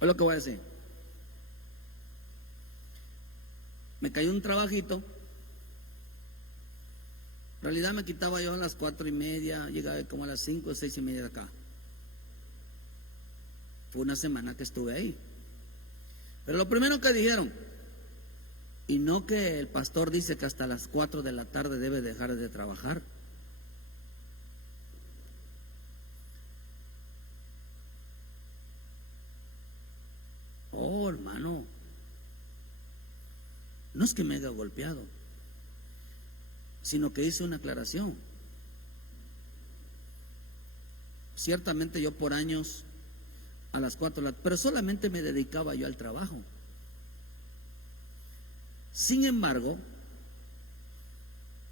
Oye lo que voy a decir. Me cayó un trabajito. En realidad me quitaba yo a las 4:30, llegaba como a las 5 o 6:30 de acá. Fue una semana que estuve ahí. Pero lo primero que dijeron, y no que el pastor dice que hasta las 4 de la tarde debe dejar de trabajar. Oh, hermano, no es que me haya golpeado, sino que hice una aclaración. Ciertamente yo por años a las 4, pero solamente me dedicaba yo al trabajo. Sin embargo,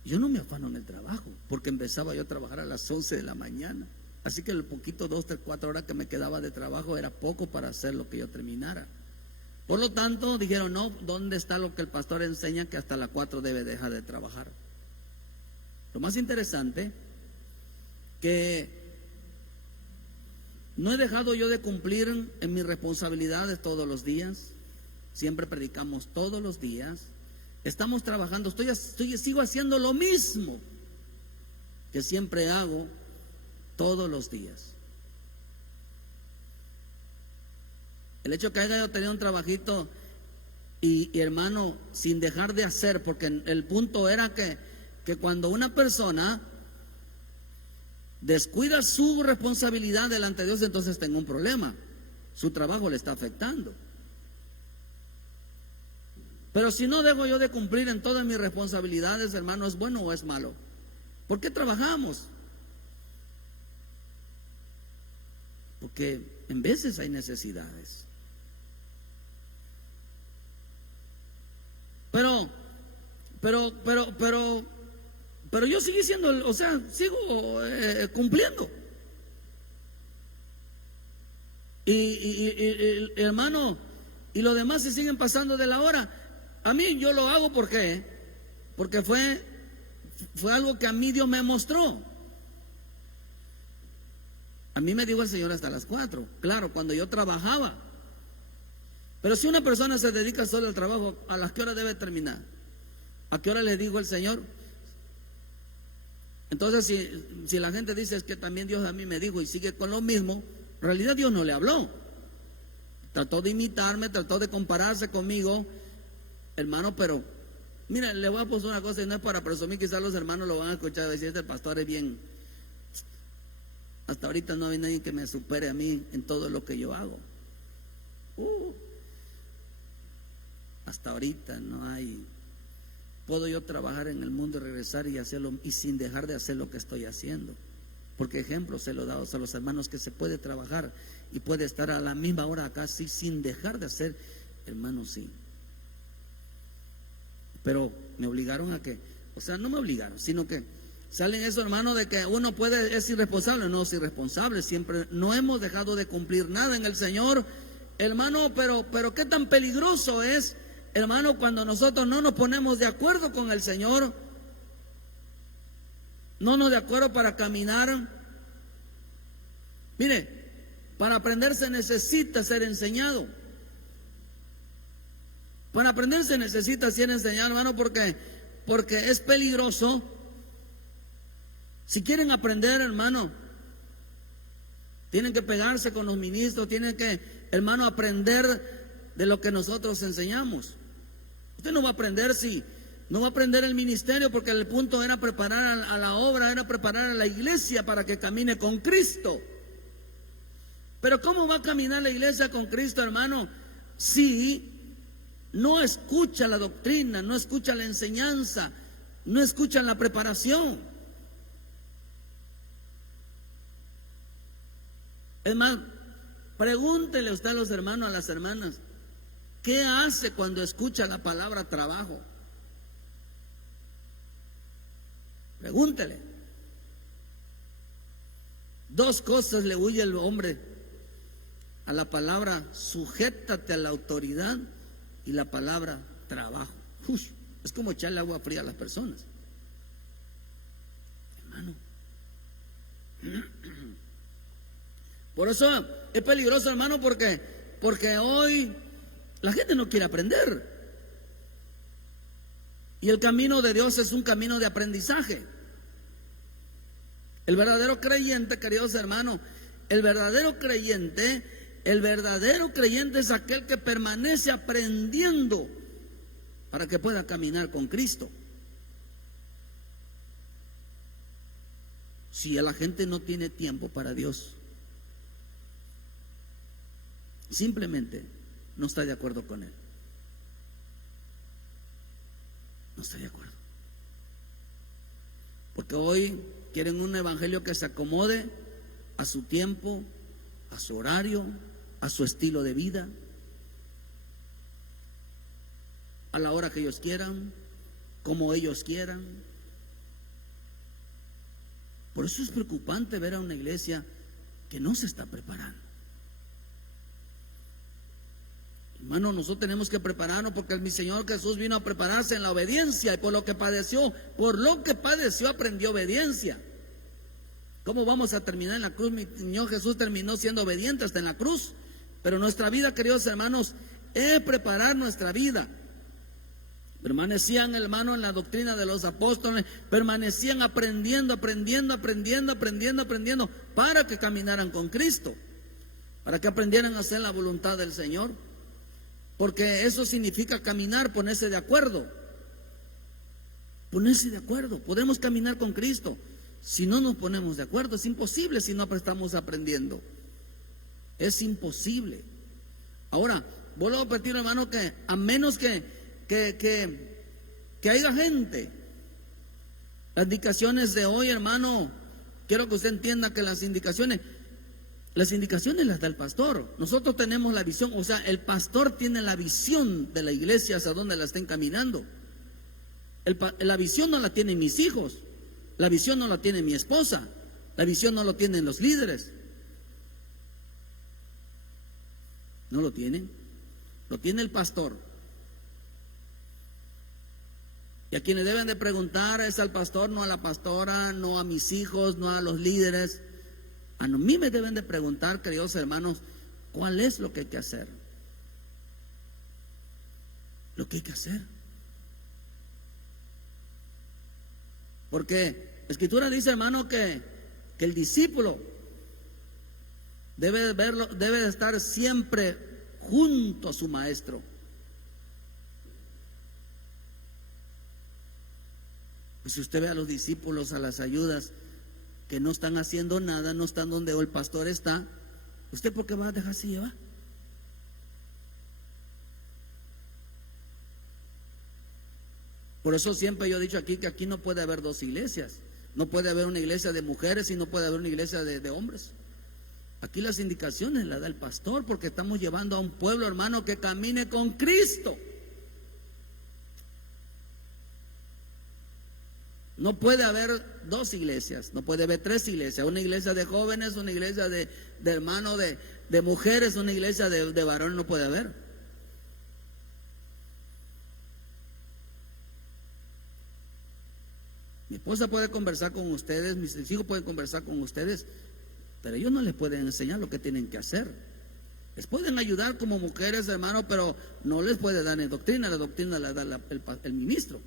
yo no me afano en el trabajo, porque empezaba yo a trabajar a las 11 de la mañana. Así que el poquito, 2, 3, 4 horas que me quedaba de trabajo era poco para hacer lo que yo terminara. Por lo tanto, dijeron, no, ¿dónde está lo que el pastor enseña que hasta las 4 debe dejar de trabajar? Lo más interesante, que no he dejado yo de cumplir en mis responsabilidades todos los días. Siempre predicamos todos los días. Estamos trabajando, sigo haciendo lo mismo que siempre hago todos los días. El hecho que haya yo tenido un trabajito y hermano, sin dejar de hacer, porque el punto era que cuando una persona descuida su responsabilidad delante de Dios, entonces tengo un problema. Su trabajo le está afectando. Pero si no dejo yo de cumplir en todas mis responsabilidades, hermano, ¿es bueno o es malo? ¿Por qué trabajamos? Porque en veces hay necesidades. Pero yo sigo siendo, o sea, sigo cumpliendo. Y hermano, y los demás se siguen pasando de la hora. A mí yo lo hago porque fue algo que a mí Dios me mostró. A mí me dijo el Señor hasta las 4, claro, cuando yo trabajaba. Pero si una persona se dedica solo al trabajo, ¿a las qué hora debe terminar? ¿A qué hora le dijo el Señor? Entonces si la gente dice es que también Dios a mí me dijo y sigue con lo mismo, en realidad Dios no le habló. Trató de imitarme, trató de compararse conmigo, hermano, pero mira, le voy a poner una cosa y no es para presumir, quizás los hermanos lo van a escuchar decir, este pastor es bien, hasta ahorita no hay nadie que me supere a mí en todo lo que yo hago. Hasta ahorita no hay. puedo yo trabajar en el mundo y regresar y hacerlo y sin dejar de hacer lo que estoy haciendo. Porque ejemplos se lo he dado a los hermanos que se puede trabajar y puede estar a la misma hora acá, sí, sin dejar de hacer, hermanos, sí. Pero me obligaron a que, o sea, no me obligaron, sino que salen esos hermanos de que uno puede, es irresponsable. No es irresponsable, siempre no hemos dejado de cumplir nada en el Señor, hermano, pero qué tan peligroso es, hermano, cuando nosotros no nos ponemos de acuerdo con el Señor, no nos de acuerdo para caminar. Mire, para aprender se necesita ser enseñado. Para aprender se necesita ser enseñado, hermano, porque es peligroso. Si quieren aprender, hermano, tienen que pegarse con los ministros, tienen que, hermano, aprender de lo que nosotros enseñamos. Usted no va a aprender no va a aprender el ministerio, porque el punto era preparar a la obra, era preparar a la iglesia para que camine con Cristo. Pero ¿cómo va a caminar la iglesia con Cristo, hermano, si no escucha la doctrina, no escucha la enseñanza, no escucha la preparación? Es más, pregúntele usted a los hermanos, a las hermanas, ¿qué hace cuando escucha la palabra trabajo? Pregúntele. Dos cosas le huye el hombre a la palabra sujétate a la autoridad y la palabra trabajo. Es como echarle agua fría a las personas, hermano. Por eso es peligroso, hermano, porque hoy la gente no quiere aprender. Y el camino de Dios es un camino de aprendizaje. El verdadero creyente, queridos hermanos, el verdadero creyente es aquel que permanece aprendiendo para que pueda caminar con Cristo. Si la gente no tiene tiempo para Dios, simplemente no está de acuerdo con Él. No estoy de acuerdo. Porque hoy quieren un evangelio que se acomode a su tiempo, a su horario, a su estilo de vida, a la hora que ellos quieran, como ellos quieran. Por eso es preocupante ver a una iglesia que no se está preparando. Hermano, nosotros tenemos que prepararnos, porque mi Señor Jesús vino a prepararse en la obediencia, y por lo que padeció aprendió obediencia. ¿Cómo vamos a terminar en la cruz? Mi Señor Jesús terminó siendo obediente hasta en la cruz. Pero nuestra vida, queridos hermanos, es preparar nuestra vida. Permanecían, hermano, en la doctrina de los apóstoles, permanecían aprendiendo, para que caminaran con Cristo, para que aprendieran a hacer la voluntad del Señor. Porque eso significa caminar, ponerse de acuerdo. Ponerse de acuerdo. Podemos caminar con Cristo. Si no nos ponemos de acuerdo, es imposible si no estamos aprendiendo. Es imposible. Ahora, vuelvo a repetir, hermano, que a menos que haya gente, las indicaciones de hoy, hermano, quiero que usted entienda que las indicaciones las da el pastor. Nosotros tenemos la visión, o sea, el pastor tiene la visión de la iglesia hacia donde la estén caminando. La visión no la tienen mis hijos, la visión no la tiene mi esposa, la visión no lo tienen los líderes. No lo tienen, lo tiene el pastor. Y a quienes deben de preguntar es al pastor, no a la pastora, no a mis hijos, no a los líderes. A mí me deben de preguntar, queridos hermanos, ¿cuál es lo que hay que hacer? Lo que hay que hacer. Porque la Escritura dice, hermano, que el discípulo debe de estar siempre junto a su maestro. Pues si usted ve a los discípulos, a las ayudas, que no están haciendo nada, no están donde el pastor está, ¿usted por qué va a dejarse llevar? Por eso siempre yo he dicho aquí que aquí no puede haber dos iglesias. No puede haber una iglesia de mujeres y no puede haber una iglesia de hombres. Aquí las indicaciones las da el pastor, porque estamos llevando a un pueblo, hermano, que camine con Cristo. No puede haber dos iglesias, no puede haber tres iglesias. Una iglesia de jóvenes, una iglesia de hermanos, de mujeres, una iglesia de varones, no puede haber. Mi esposa puede conversar con ustedes, mis hijos pueden conversar con ustedes, pero ellos no les pueden enseñar lo que tienen que hacer. Les pueden ayudar como mujeres, hermano, pero no les puede dar en doctrina. La doctrina la da el ministro.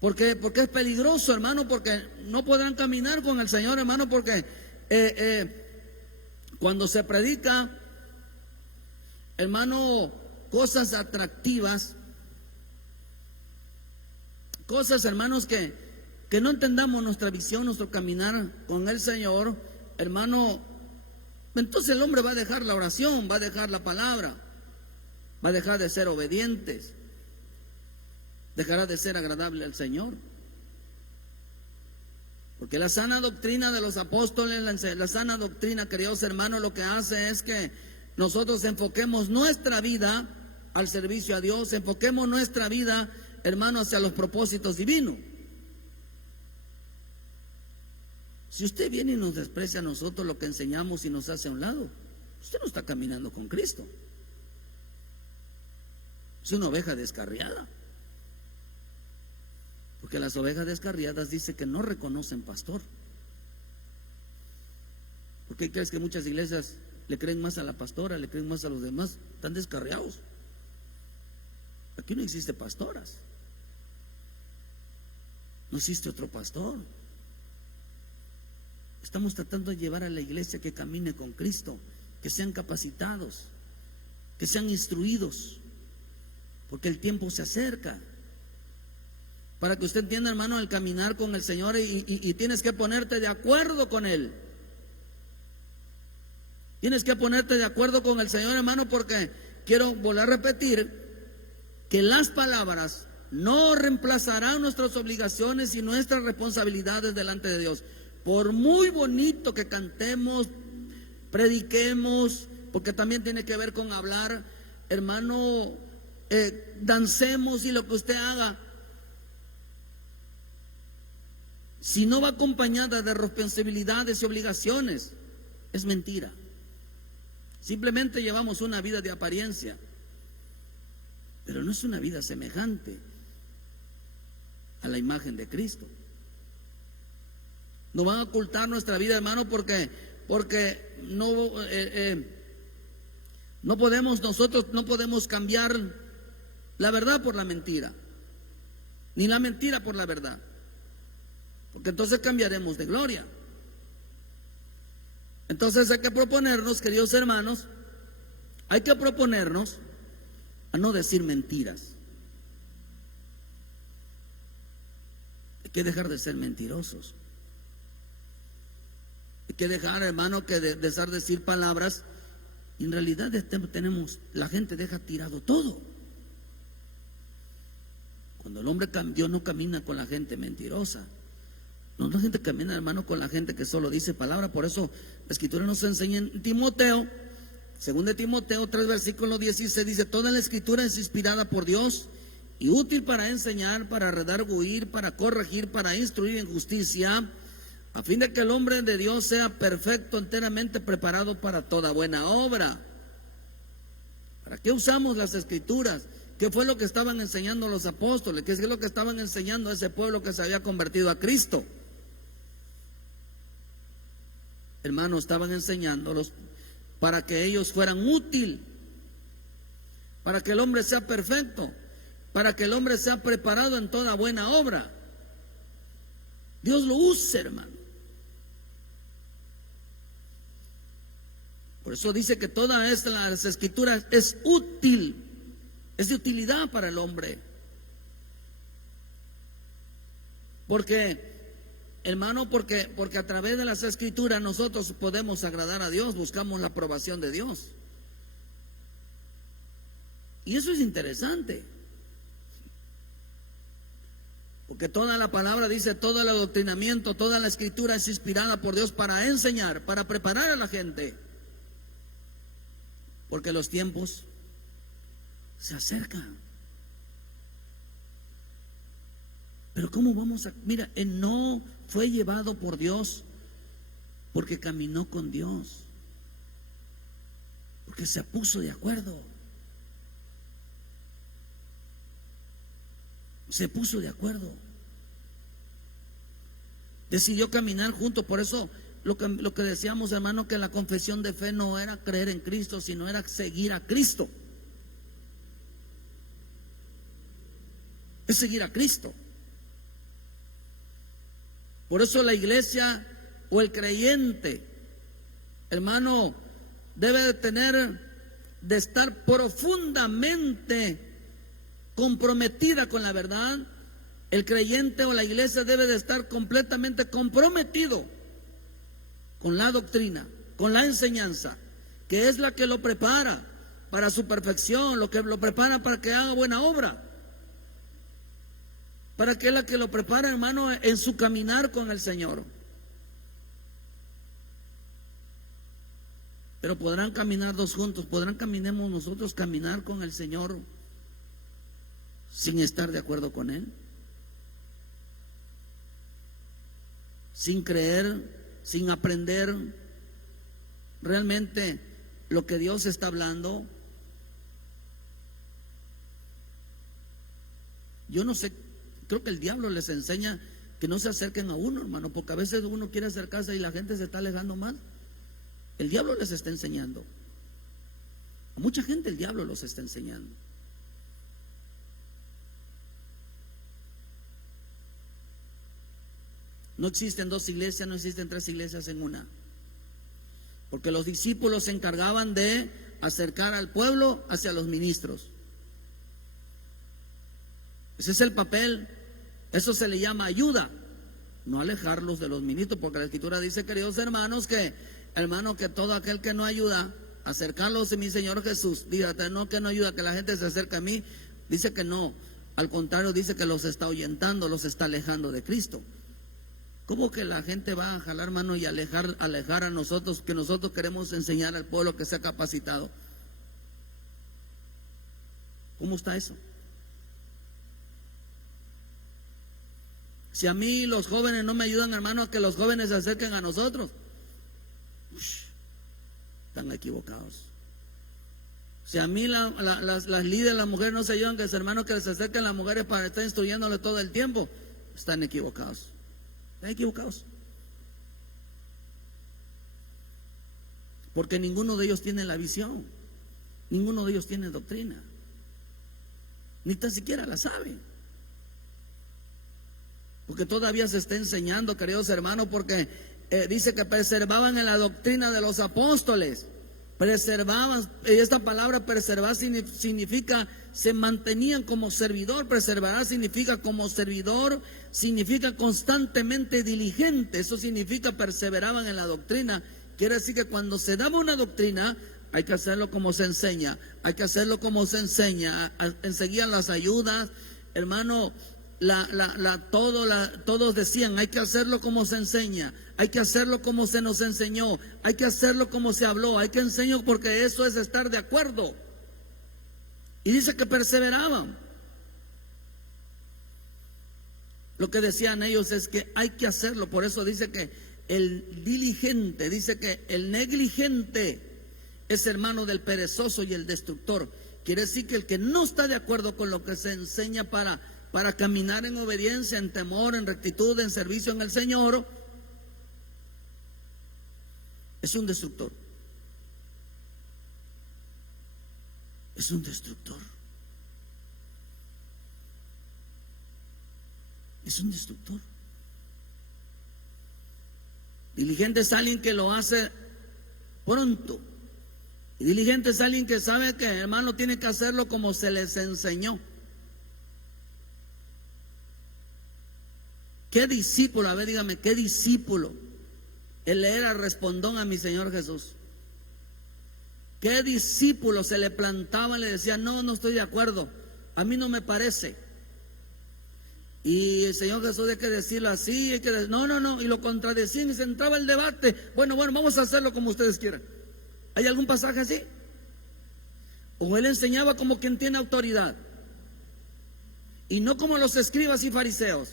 Porque es peligroso, hermano, porque no podrán caminar con el Señor, hermano, porque cuando se predica, hermano, cosas atractivas, cosas, hermanos, que no entendamos nuestra visión, nuestro caminar con el Señor, hermano, entonces el hombre va a dejar la oración, va a dejar la palabra, va a dejar de ser obedientes, dejará de ser agradable al Señor. Porque la sana doctrina de los apóstoles, la sana doctrina, queridos hermanos, lo que hace es que nosotros enfoquemos nuestra vida al servicio a Dios, enfoquemos nuestra vida, hermano, hacia los propósitos divinos. Si usted viene y nos desprecia a nosotros lo que enseñamos y nos hace a un lado, usted no está caminando con Cristo. Es una oveja descarriada. Porque las ovejas descarriadas dice que no reconocen pastor. ¿Por qué crees que muchas iglesias le creen más a la pastora, le creen más a los demás? Están descarriados. Aquí no existe pastoras. No existe otro pastor. Estamos tratando de llevar a la iglesia que camine con Cristo, que sean capacitados, que sean instruidos, porque el tiempo se acerca. Para que usted entienda, hermano, al caminar con el Señor y tienes que ponerte de acuerdo con Él. Tienes que ponerte de acuerdo con el Señor, hermano, porque quiero volver a repetir que las palabras no reemplazarán nuestras obligaciones y nuestras responsabilidades delante de Dios. Por muy bonito que cantemos, prediquemos, porque también tiene que ver con hablar, hermano, dancemos y lo que usted haga, si no va acompañada de responsabilidades y obligaciones, es mentira. Simplemente llevamos una vida de apariencia, pero no es una vida semejante a la imagen de Cristo. No van a ocultar nuestra vida, hermano, porque no podemos, nosotros no podemos cambiar la verdad por la mentira, ni la mentira por la verdad, porque entonces cambiaremos de gloria. Entonces hay que proponernos, queridos hermanos, hay que proponernos a no decir mentiras. Hay que dejar de ser mentirosos. Hay que dejar, hermano, que dejar de decir palabras. Y en realidad la gente deja tirado todo. Cuando el hombre Dios no camina con la gente mentirosa. No, la gente camina, hermano, con la gente que solo dice palabra. Por eso la Escritura nos enseña en Timoteo, 2 Timoteo 3, versículo 16, dice: toda la Escritura es inspirada por Dios y útil para enseñar, para redarguir, para corregir, para instruir en justicia, a fin de que el hombre de Dios sea perfecto, enteramente preparado para toda buena obra. ¿Para qué usamos las Escrituras? ¿Qué fue lo que estaban enseñando los apóstoles? ¿Qué es lo que estaban enseñando a ese pueblo que se había convertido a Cristo? Hermanos, estaban enseñándolos para que ellos fueran útiles, para que el hombre sea perfecto, para que el hombre sea preparado en toda buena obra. Dios lo usa, hermano. Por eso dice que todas estas escrituras es útil, es de utilidad para el hombre. Porque, hermano, porque a través de las escrituras nosotros podemos agradar a Dios, buscamos la aprobación de Dios. Y eso es interesante. Porque toda la palabra dice, todo el adoctrinamiento, toda la escritura es inspirada por Dios para enseñar, para preparar a la gente. Porque los tiempos se acercan. Pero ¿cómo vamos a...? Mira, Enoc fue llevado por Dios porque caminó con Dios, porque se puso de acuerdo. Se puso de acuerdo. Decidió caminar juntos. Por eso lo que decíamos, hermano, que la confesión de fe no era creer en Cristo, sino era seguir a Cristo. Es seguir a Cristo. Por eso la iglesia o el creyente, hermano, debe de estar profundamente comprometida con la verdad. El creyente o la iglesia debe de estar completamente comprometido con la doctrina, con la enseñanza, que es la que lo prepara para su perfección, lo que lo prepara para que haga buena obra, para que es la que lo prepara, hermano, en su caminar con el Señor. Pero podrán caminar dos juntos, caminemos nosotros caminar con el Señor sin estar de acuerdo con Él, sin creer, sin aprender realmente lo que Dios está hablando. Yo no sé, creo que el diablo les enseña que no se acerquen a uno, hermano, porque a veces uno quiere acercarse y la gente se está alejando más. El diablo les está enseñando. A mucha gente el diablo los está enseñando. No existen dos iglesias, no existen tres iglesias en una. Porque los discípulos se encargaban de acercar al pueblo hacia los ministros. Ese es el papel. Eso se le llama ayuda, no alejarlos de los ministros, porque la escritura dice, queridos hermanos, que todo aquel que no ayuda, acercarlos a mi Señor Jesús, dígate, no que no ayuda, que la gente se acerque a mí, dice que no, al contrario, dice que los está ahuyentando, los está alejando de Cristo. ¿Cómo que la gente va a jalar mano y alejar a nosotros, que nosotros queremos enseñar al pueblo que sea capacitado? ¿Cómo está eso? Si a mí los jóvenes no me ayudan, hermano, a que los jóvenes se acerquen a nosotros, están equivocados. Si a mí las líderes, las mujeres no se ayudan, que los hermanos que se acerquen a las mujeres para estar instruyéndole todo el tiempo, están equivocados. Están equivocados. Porque ninguno de ellos tiene la visión, ninguno de ellos tiene doctrina, ni tan siquiera la sabe. Porque todavía se está enseñando, queridos hermanos, porque dice que preservaban en la doctrina de los apóstoles. Preservaban, y esta palabra preservar significa se mantenían como servidor. Preservará significa como servidor, significa constantemente diligente. Eso significa perseveraban en la doctrina. Quiere decir que cuando se daba una doctrina, hay que hacerlo como se enseña, hay que hacerlo como se enseña. Enseguían las ayudas, hermano. Todos decían, hay que hacerlo como se enseña, hay que hacerlo como se nos enseñó, hay que hacerlo como se habló, hay que enseñar, porque eso es estar de acuerdo. Y dice que perseveraban. Lo que decían ellos es que hay que hacerlo. Por eso dice que el diligente, dice que el negligente es hermano del perezoso y el destructor. Quiere decir que el que no está de acuerdo con lo que se enseña para caminar en obediencia, en temor, en rectitud, en servicio en el Señor, es un destructor. Es un destructor. Es un destructor. Diligente es alguien que lo hace pronto. Y diligente es alguien que sabe que, hermano, tiene que hacerlo como se les enseñó. ¿Qué discípulo? A ver, dígame, ¿qué discípulo? Él le era respondón a mi Señor Jesús. ¿Qué discípulo se le plantaba y le decía, no estoy de acuerdo, a mí no me parece? Y el Señor Jesús hay que decirlo así, no, y lo contradecían y se entraba el debate. Bueno, vamos a hacerlo como ustedes quieran. ¿Hay algún pasaje así? O él enseñaba como quien tiene autoridad y no como los escribas y fariseos,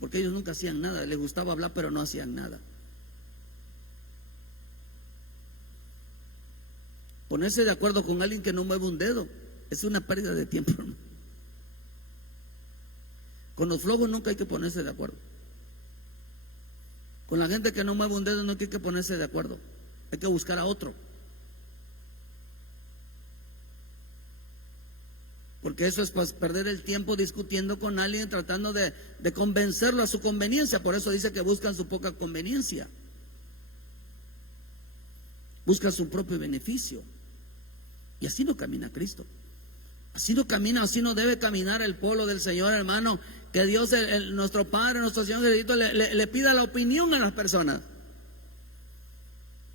porque ellos nunca hacían nada, les gustaba hablar pero no hacían nada. Ponerse de acuerdo con alguien que no mueve un dedo es una pérdida de tiempo, hermano. Con los flojos nunca hay que ponerse de acuerdo. Con la gente que no mueve un dedo no hay que ponerse de acuerdo. Hay que buscar a otro. Porque eso es pues perder el tiempo discutiendo con alguien, tratando de convencerlo a su conveniencia. Por eso dice que buscan su poca conveniencia. Buscan su propio beneficio. Y así no camina Cristo. Así no camina, así no debe caminar el pueblo del Señor, hermano. Que Dios, nuestro Padre, nuestro Señor Jesucristo, le pida la opinión a las personas.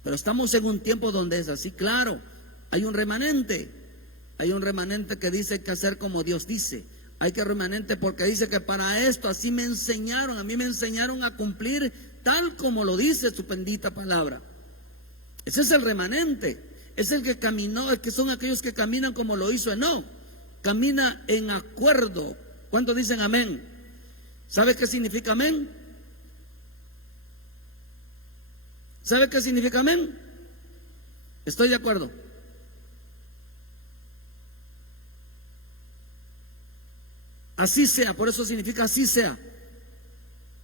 Pero estamos en un tiempo donde es así, claro. Hay un remanente que dice que hacer como Dios dice. Hay que remanente porque dice que para esto así me enseñaron, a mí me enseñaron a cumplir tal como lo dice su bendita palabra. Ese es el remanente, es el que caminó, el que son aquellos que caminan como lo hizo Enoc. Camina en acuerdo. ¿Cuántos dicen amén? ¿Sabe qué significa amén? ¿Sabe qué significa amén? Estoy de acuerdo. Así sea, por eso significa así sea.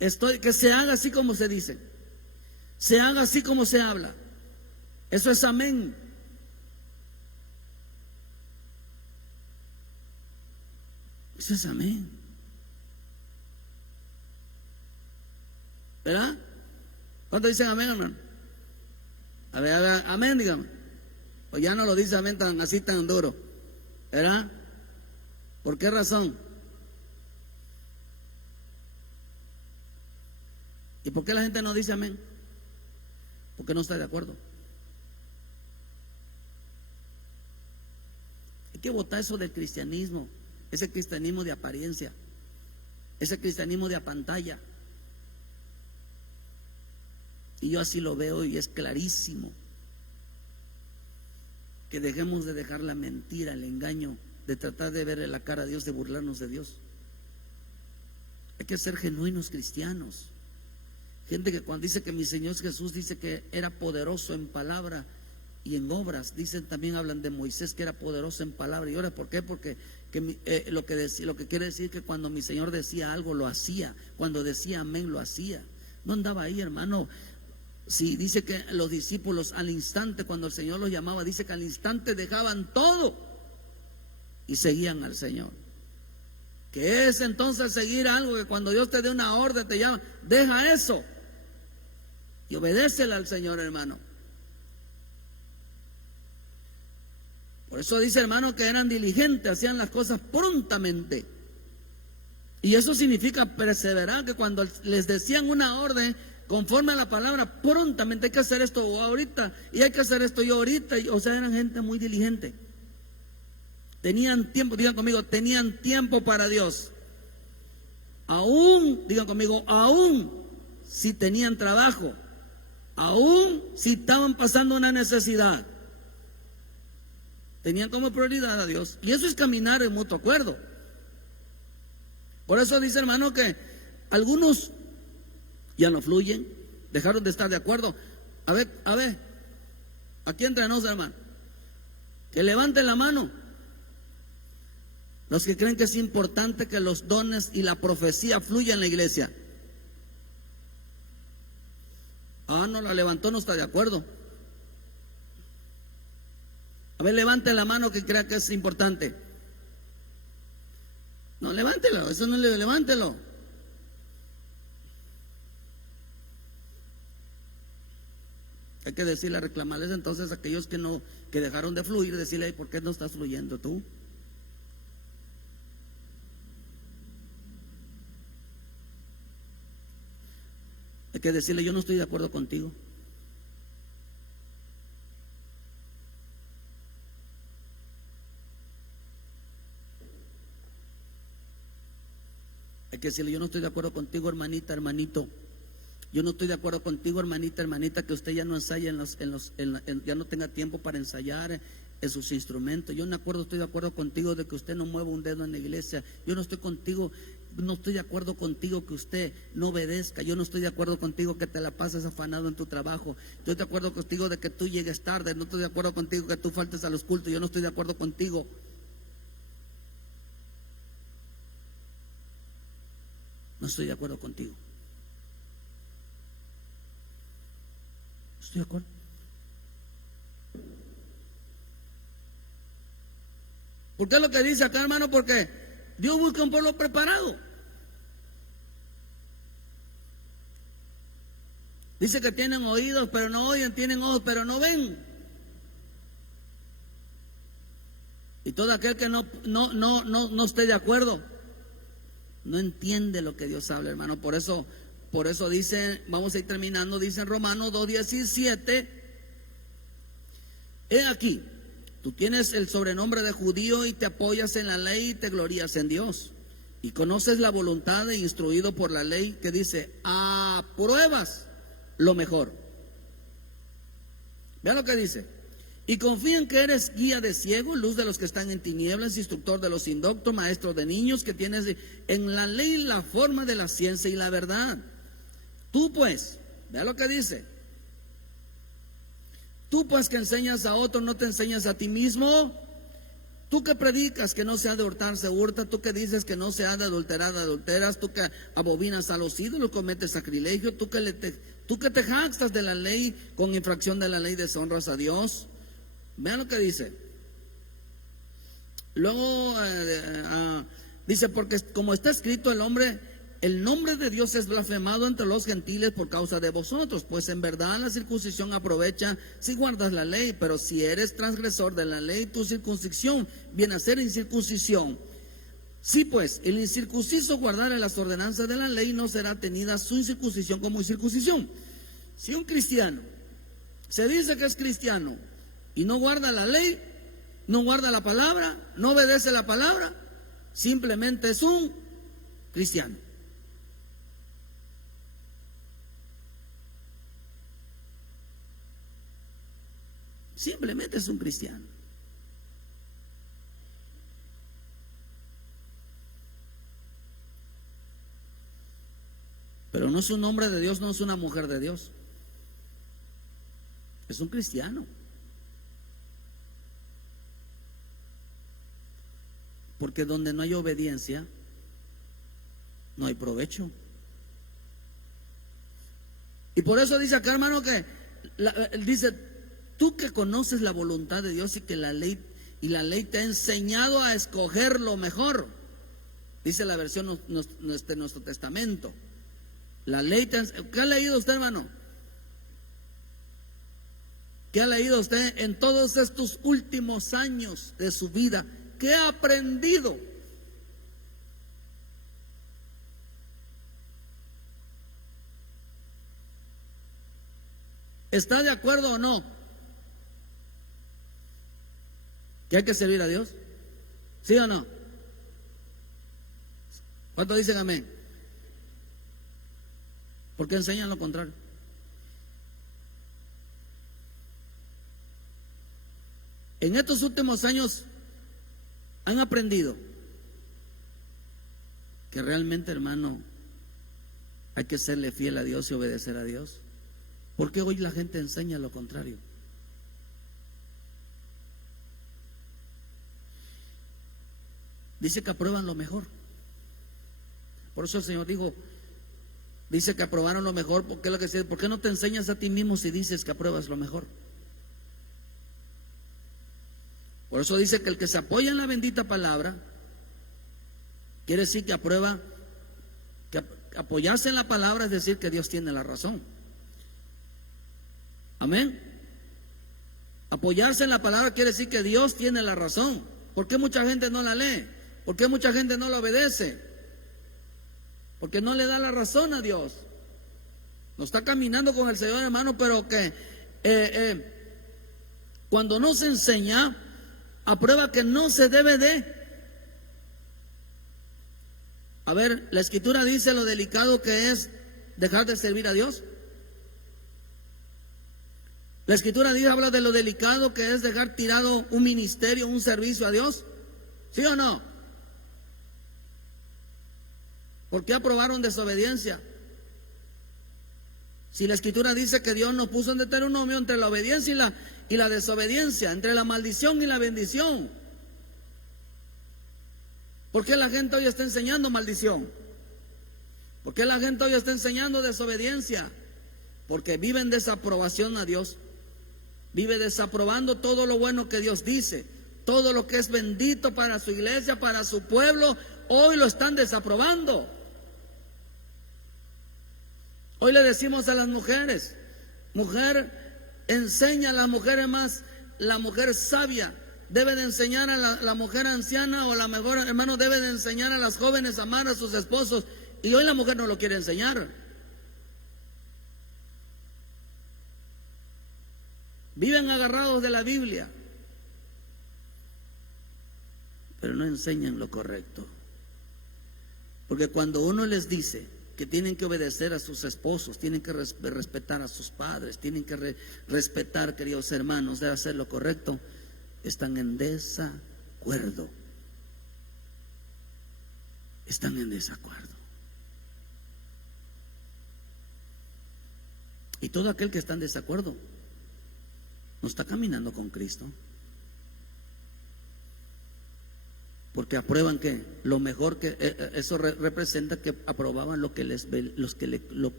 Que se haga así como se dice. Se haga así como se habla. Eso es amén. Eso es amén. ¿Verdad? ¿Cuántos dicen amén, hermano? A ver, amén, dígame. O ya no lo dice amén así tan duro. ¿Verdad? ¿Por qué razón? ¿Y por qué la gente no dice amén? Porque no está de acuerdo. Hay que botar eso del cristianismo, ese cristianismo de apariencia, ese cristianismo de apantalla. Y yo así lo veo y es clarísimo. Que dejemos de dejar la mentira, el engaño, de tratar de verle la cara a Dios, de burlarnos de Dios. Hay que ser genuinos cristianos. Gente que cuando dice que mi Señor Jesús dice que era poderoso en palabra y en obras, dicen, también hablan de Moisés que era poderoso en palabra y obras. ¿Por qué? Porque lo que quiere decir que cuando mi Señor decía algo lo hacía, cuando decía amén lo hacía. No andaba ahí, hermano. Si dice que los discípulos al instante, cuando el Señor los llamaba, dice que al instante dejaban todo y seguían al Señor. Que es entonces seguir algo que cuando Dios te dé una orden te llama, deja eso y obedécele al Señor, hermano. Por eso dice, hermano, que eran diligentes, hacían las cosas prontamente. Y eso significa perseverar, que cuando les decían una orden conforme a la palabra, prontamente hay que hacer esto ahorita, y hay que hacer esto yo ahorita. O sea, eran gente muy diligente. Tenían tiempo, digan conmigo, tenían tiempo para Dios. Aún, digan conmigo, aún si tenían trabajo, aún si estaban pasando una necesidad, tenían como prioridad a Dios. Y eso es caminar en mutuo acuerdo. Por eso dice, hermano, que algunos ya no fluyen, dejaron de estar de acuerdo. A ver, aquí entre nosotros, hermano, que levanten la mano los que creen que es importante que los dones y la profecía fluyan en la iglesia. No la levantó, no está de acuerdo. A ver, levante la mano que crea que es importante. No, levántelo, eso no le levántelo. Hay que decirle, reclamarles entonces a aquellos que dejaron de fluir, decirle, ¿por qué no estás fluyendo tú? Hay que decirle, yo no estoy de acuerdo contigo. que decirle: yo no estoy de acuerdo contigo, hermanita, hermanito. Yo no estoy de acuerdo contigo, hermanita, hermanita, que usted ya no ensaye ya no tenga tiempo para ensayar en sus instrumentos. Yo no estoy de acuerdo contigo de que usted no mueva un dedo en la iglesia. Yo no estoy de acuerdo contigo que usted no obedezca. Yo no estoy de acuerdo contigo que te la pases afanado en tu trabajo. Estoy de acuerdo contigo de que tú llegues tarde. No estoy de acuerdo contigo que tú faltes a los cultos. Yo no estoy de acuerdo contigo. No estoy de acuerdo contigo. ¿Estoy de acuerdo? ¿Por qué es lo que dice acá, hermano? Porque Dios busca un pueblo preparado. Dice que tienen oídos pero no oyen, tienen ojos pero no ven. Y todo aquel que no esté de acuerdo no entiende lo que Dios habla, hermano. Por eso dice, vamos a ir terminando, dice en Romanos 2:17: he aquí, tú tienes el sobrenombre de judío y te apoyas en la ley y te glorías en Dios. Y conoces la voluntad e instruido por la ley, que dice: apruebas lo mejor. Vean lo que dice: y confían que eres guía de ciegos, luz de los que están en tinieblas, instructor de los indoctos, maestro de niños, que tienes en la ley la forma de la ciencia y la verdad. Tú pues, vea lo que dice: tú pues que enseñas a otros, ¿no te enseñas a ti mismo? Tú que predicas que no se ha de hurtar, se hurta. Tú que dices que no se ha de adulterar, adulteras. Tú que abominas a los ídolos, cometes sacrilegio. Tú que te jactas de la ley, con infracción de la ley deshonras a Dios. Vean lo que dice. Luego dice: porque como está escrito, el nombre de Dios es blasfemado entre los gentiles por causa de vosotros. Pues en verdad la circuncisión aprovecha si guardas la ley, pero si eres transgresor de la ley, tu circuncisión viene a ser incircuncisión. Si pues el incircunciso guardare las ordenanzas de la ley, no será tenida su incircuncisión como incircuncisión. Si un cristiano se dice que es cristiano y no guarda la ley, no guarda la palabra, no obedece la palabra, simplemente es un cristiano. Simplemente es un cristiano. Pero no es un hombre de Dios, no es una mujer de Dios. Es un cristiano. Porque donde no hay obediencia, no hay provecho. Y por eso dice acá, hermano, que dice: tú que conoces la voluntad de Dios y que la ley te ha enseñado a escoger lo mejor. Dice la versión de nuestro testamento. La ley ¿qué ha leído usted, hermano? ¿Qué ha leído usted en todos estos últimos años de su vida? ¿Qué ha aprendido? ¿Está de acuerdo o no? ¿Que hay que servir a Dios? ¿Sí o no? ¿Cuántos dicen amén? Porque enseñan lo contrario. En estos últimos años han aprendido que realmente, hermano, hay que serle fiel a Dios y obedecer a Dios. Porque hoy la gente enseña lo contrario. Dice que aprueban lo mejor. Por eso el Señor dice que aprobaron lo mejor. Porque es lo que dice: ¿por qué no te enseñas a ti mismo si dices que apruebas lo mejor? Por eso dice que el que se apoya en la bendita palabra, quiere decir que aprueba, que apoyarse en la palabra es decir que Dios tiene la razón. Amén. Apoyarse en la palabra quiere decir que Dios tiene la razón. ¿Por qué mucha gente no la lee? ¿Por qué mucha gente no la obedece? Porque no le da la razón a Dios. No está caminando con el Señor, hermano, pero que cuando no se enseña, aprueba que no se debe de. A ver, la Escritura dice lo delicado que es dejar de servir a Dios. La Escritura dice, habla de lo delicado que es dejar tirado un ministerio, un servicio a Dios. ¿Sí o no? ¿Por qué aprobaron desobediencia? Si la Escritura dice que Dios nos puso en Deuteronomio entre la obediencia y la desobediencia, entre la maldición y la bendición. ¿Por qué la gente hoy está enseñando maldición? ¿Por qué la gente hoy está enseñando desobediencia? Porque viven desaprobación a Dios. Vive desaprobando todo lo bueno que Dios dice. Todo lo que es bendito para su iglesia, para su pueblo, hoy lo están desaprobando. Hoy le decimos a las mujeres, mujer, enseña a las mujeres más, la mujer sabia debe de enseñar a la mujer anciana, o la mejor hermano debe de enseñar a las jóvenes a amar a sus esposos, y hoy la mujer no lo quiere enseñar. Viven agarrados de la Biblia, pero no enseñan lo correcto. Porque cuando uno les dice que tienen que obedecer a sus esposos, tienen que respetar a sus padres, tienen que respetar, queridos hermanos, de hacer lo correcto, están en desacuerdo. Están en desacuerdo. Y todo aquel que está en desacuerdo no está caminando con Cristo. Porque aprueban que lo mejor que eso representa que aprobaban lo que les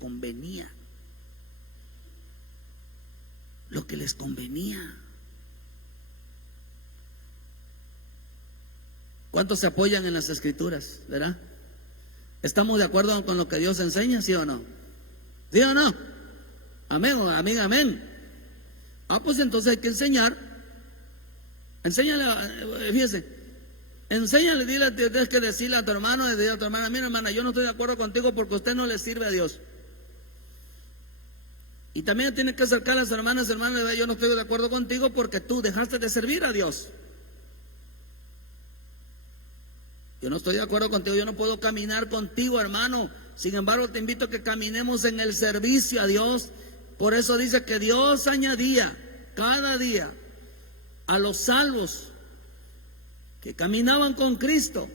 convenía. Lo que les convenía. ¿Cuántos se apoyan en las Escrituras? ¿Verdad? ¿Estamos de acuerdo con lo que Dios enseña, sí o no? ¿Sí o no? Amén, amén, amén. Pues entonces hay que enseñar. Enséñale, fíjese. Enséñale, tienes que decirle a tu hermano, decirle a tu hermana, mira hermana, yo no estoy de acuerdo contigo porque usted no le sirve a Dios. Y también tiene que acercar a las hermanas, hermanas, yo no estoy de acuerdo contigo porque tú dejaste de servir a Dios. Yo no estoy de acuerdo contigo, yo no puedo caminar contigo, hermano. Sin embargo, te invito a que caminemos en el servicio a Dios. Por eso dice que Dios añadía cada día a los salvos que caminaban con Cristo,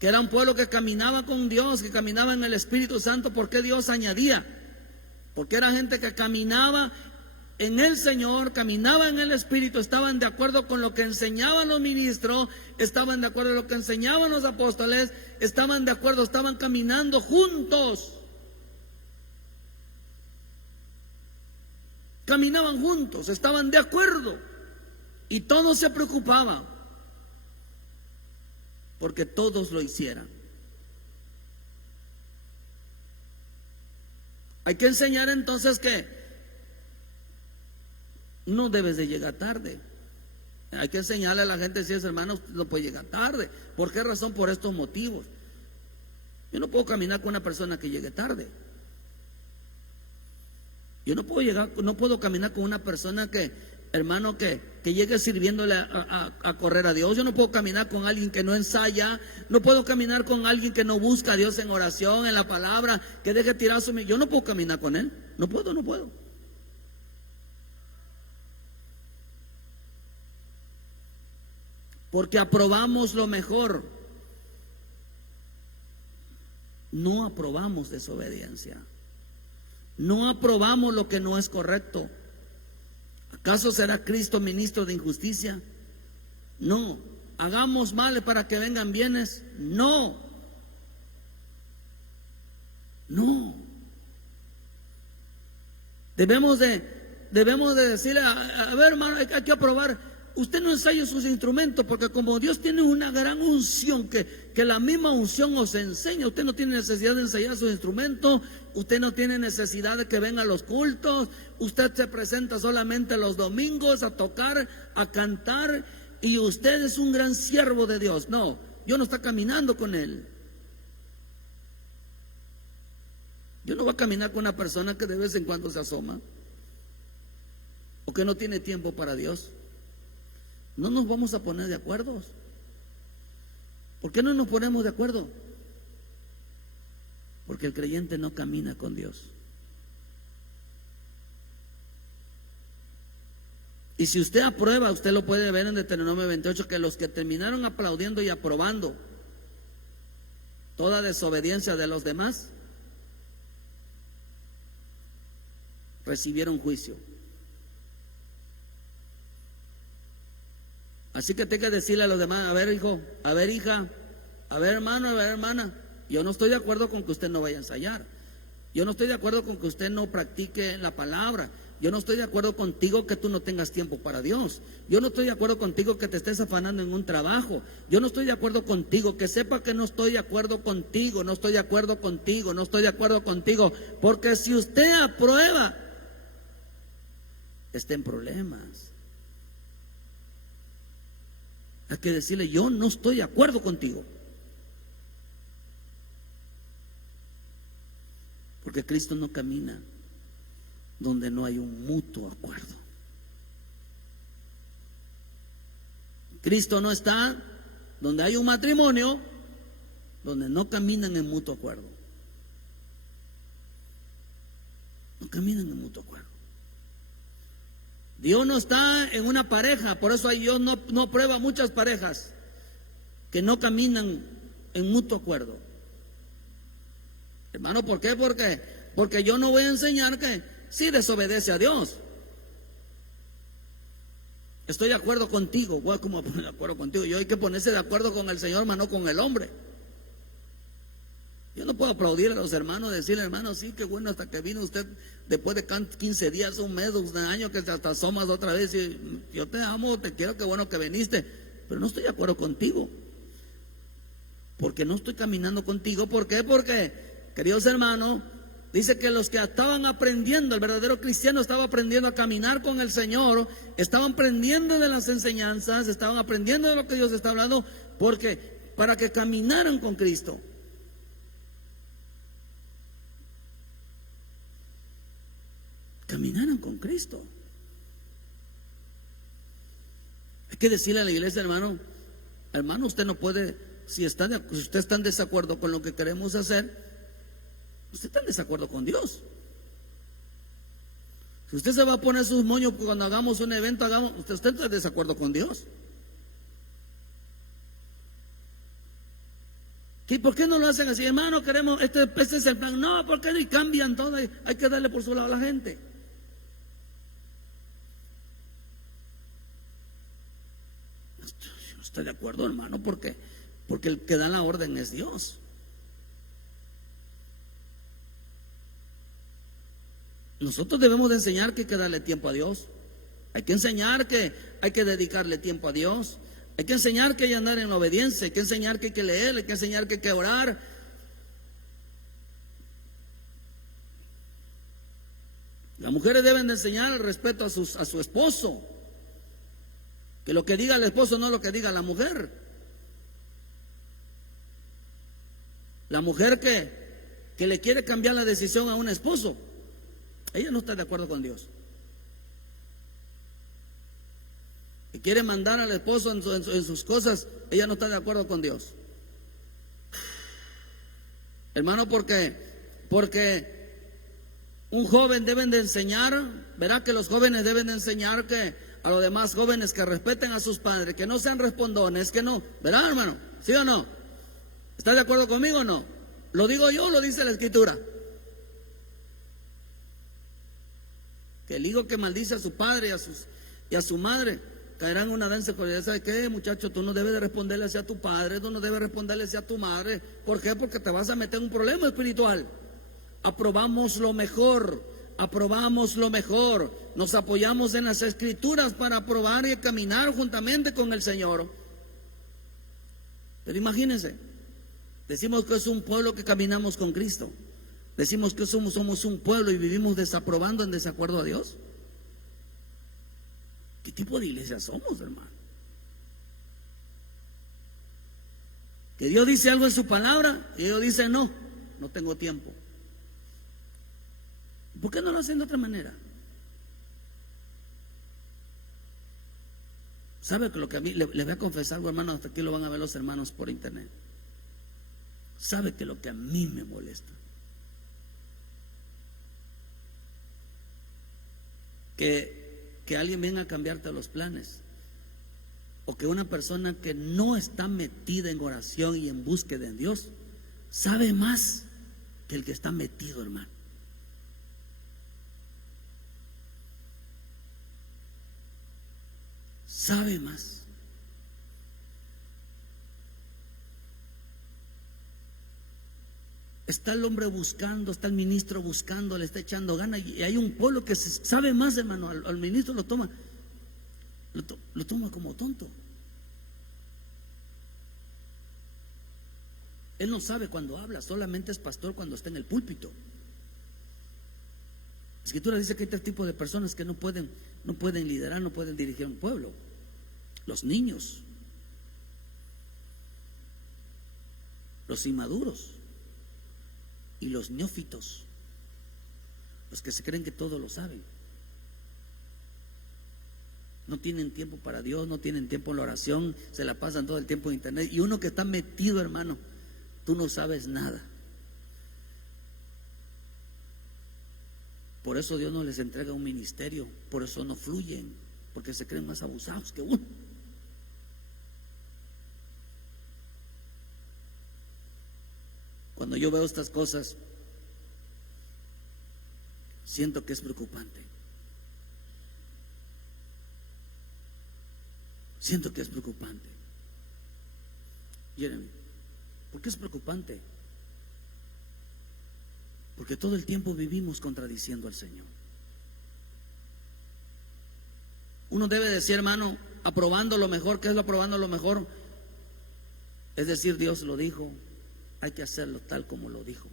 que era un pueblo que caminaba con Dios, que caminaba en el Espíritu Santo. ¿Por qué Dios añadía? Porque era gente que caminaba en el Señor, caminaba en el Espíritu, estaban de acuerdo con lo que enseñaban los ministros, estaban de acuerdo con lo que enseñaban los apóstoles, estaban de acuerdo, estaban caminando juntos. Caminaban juntos, estaban de acuerdo y todos se preocupaban porque todos lo hicieran. Hay que enseñar entonces que no debes de llegar tarde. Hay que enseñarle a la gente, si es hermano, usted no puede llegar tarde. ¿Por qué razón? Por estos motivos. Yo no puedo caminar con una persona que llegue tarde. Yo no puedo caminar con una persona que, hermano, que llegue sirviéndole a correr a Dios. Yo no puedo caminar con alguien que no ensaya. No puedo caminar con alguien que no busca a Dios en oración, en la palabra, que deje tirar su... Yo no puedo caminar con él. No puedo. Porque aprobamos lo mejor. No aprobamos desobediencia. No aprobamos lo que no es correcto. ¿Acaso será Cristo ministro de injusticia? No. ¿Hagamos males para que vengan bienes? No. Debemos de decirle, a ver hermano, hay que aprobar. Usted no ensaya sus instrumentos, porque como Dios tiene una gran unción, que la misma unción os enseña, usted no tiene necesidad de ensayar sus instrumentos, usted no tiene necesidad de que venga a los cultos, usted se presenta solamente los domingos a tocar, a cantar, y usted es un gran siervo de Dios. No, Dios no está caminando con él. Yo no voy a caminar con una persona que de vez en cuando se asoma, o que no tiene tiempo para Dios. No nos vamos a poner de acuerdo, ¿Por qué no nos ponemos de acuerdo? Porque el creyente no camina con Dios. Y si usted aprueba, usted lo puede ver en Deuteronomio 28, que los que terminaron aplaudiendo y aprobando toda desobediencia de los demás, recibieron juicio. Así que tengo que decirle a los demás: a ver, hijo, a ver, hija, a ver, hermano, a ver, hermana, yo no estoy de acuerdo con que usted no vaya a ensayar. Yo no estoy de acuerdo con que usted no practique la palabra. Yo no estoy de acuerdo contigo que tú no tengas tiempo para Dios. Yo no estoy de acuerdo contigo que te estés afanando en un trabajo. Yo no estoy de acuerdo contigo, que sepa que no estoy de acuerdo contigo, no estoy de acuerdo contigo, no estoy de acuerdo contigo. Porque si usted aprueba, está en problemas. Hay que decirle: yo no estoy de acuerdo contigo. Porque Cristo no camina donde no hay un mutuo acuerdo. Cristo no está donde hay un matrimonio donde no caminan en mutuo acuerdo. No caminan en mutuo acuerdo. Dios no está en una pareja, por eso Dios no aprueba muchas parejas que no caminan en mutuo acuerdo. Hermano, ¿por qué? Porque yo no voy a enseñar que si desobedece a Dios. Estoy de acuerdo contigo. Voy a como poner de acuerdo contigo. Yo hay que ponerse de acuerdo con el Señor, hermano, con el hombre. Yo no puedo aplaudir a los hermanos, decirle: hermano, sí, qué bueno, hasta que vino usted después de 15 días, un mes, un año, que hasta asomas otra vez y yo te amo, te quiero, qué bueno que viniste. Pero no estoy de acuerdo contigo. Porque no estoy caminando contigo. ¿Por qué? Porque, queridos hermanos, dice que los que estaban aprendiendo, el verdadero cristiano estaba aprendiendo a caminar con el Señor, estaban aprendiendo de las enseñanzas, estaban aprendiendo de lo que Dios está hablando, porque para que caminaran con Cristo. Caminaran con Cristo. Hay que decirle a la iglesia: hermano, usted no puede, si usted está en desacuerdo con lo que queremos hacer, usted está en desacuerdo con Dios. Si usted se va a poner sus moños cuando hagamos un evento, usted está en desacuerdo con Dios. ¿Y por qué no lo hacen así? Hermano, queremos, este es el plan. No, ¿por qué no? Y cambian todo, hay que darle por su lado a la gente. No estoy de acuerdo, hermano, porque el que da la orden es Dios. Nosotros debemos de enseñar que hay que darle tiempo a Dios. Hay que enseñar que hay que dedicarle tiempo a Dios. Hay que enseñar que hay que andar en obediencia. Hay que enseñar que hay que leer. Hay que enseñar que hay que orar. Las mujeres deben de enseñar el respeto a su esposo. Que lo que diga el esposo no es lo que diga la mujer. La mujer que le quiere cambiar la decisión a un esposo, ella no está de acuerdo con Dios. Que quiere mandar al esposo en sus cosas, ella no está de acuerdo con Dios. Hermano, porque un joven deben de enseñar, verá que los jóvenes deben de enseñar que a los demás jóvenes que respeten a sus padres, que no sean respondones, que no, ¿verdad, hermano? ¿Sí o no? ¿Está de acuerdo conmigo o no? ¿Lo digo yo o lo dice la Escritura? Que el hijo que maldice a su padre y a su madre caerá en una danza. ¿Sabe qué, muchacho? Tú no debes de responderle hacia tu padre, tú no debes responderle hacia tu madre. ¿Por qué? Porque te vas a meter en un problema espiritual. Aprobamos lo mejor, nos apoyamos en las Escrituras para aprobar y caminar juntamente con el Señor. Pero imagínense, decimos que es un pueblo que caminamos con Cristo. Decimos que somos un pueblo y vivimos desaprobando en desacuerdo a Dios. ¿Qué tipo de iglesia somos, hermano? Que Dios dice algo en su palabra y Dios dice: no tengo tiempo. ¿Por qué no lo hacen de otra manera? ¿Sabe que lo que a mí, le voy a confesar algo, hermano, hasta aquí lo van a ver los hermanos por internet? ¿Sabe que lo que a mí me molesta? Que alguien venga a cambiarte los planes, o que una persona que no está metida en oración y en búsqueda en Dios sabe más que el que está metido, hermano. Sabe más. Está el hombre buscando, está el ministro buscando, le está echando ganas, y hay un pueblo que sabe más, hermano. Al ministro lo toma como tonto. Él no sabe cuando habla, solamente es pastor cuando está en el púlpito. La Escritura dice que hay tres tipos de personas que no pueden liderar, no pueden dirigir un pueblo: los niños, los inmaduros y los neófitos, los que se creen que todo lo saben. No tienen tiempo para Dios, no tienen tiempo en la oración, se la pasan todo el tiempo en internet. Y uno que está metido, hermano, tú no sabes nada. Por eso Dios no les entrega un ministerio, por eso no fluyen, porque se creen más abusados que uno. Cuando yo veo estas cosas, siento que es preocupante. Siento que es preocupante. Miren, ¿por qué es preocupante? Porque todo el tiempo vivimos contradiciendo al Señor. Uno debe decir, hermano, aprobando lo mejor. ¿Qué es lo aprobando lo mejor? Es decir, Dios lo dijo, hay que hacerlo tal como lo dijo.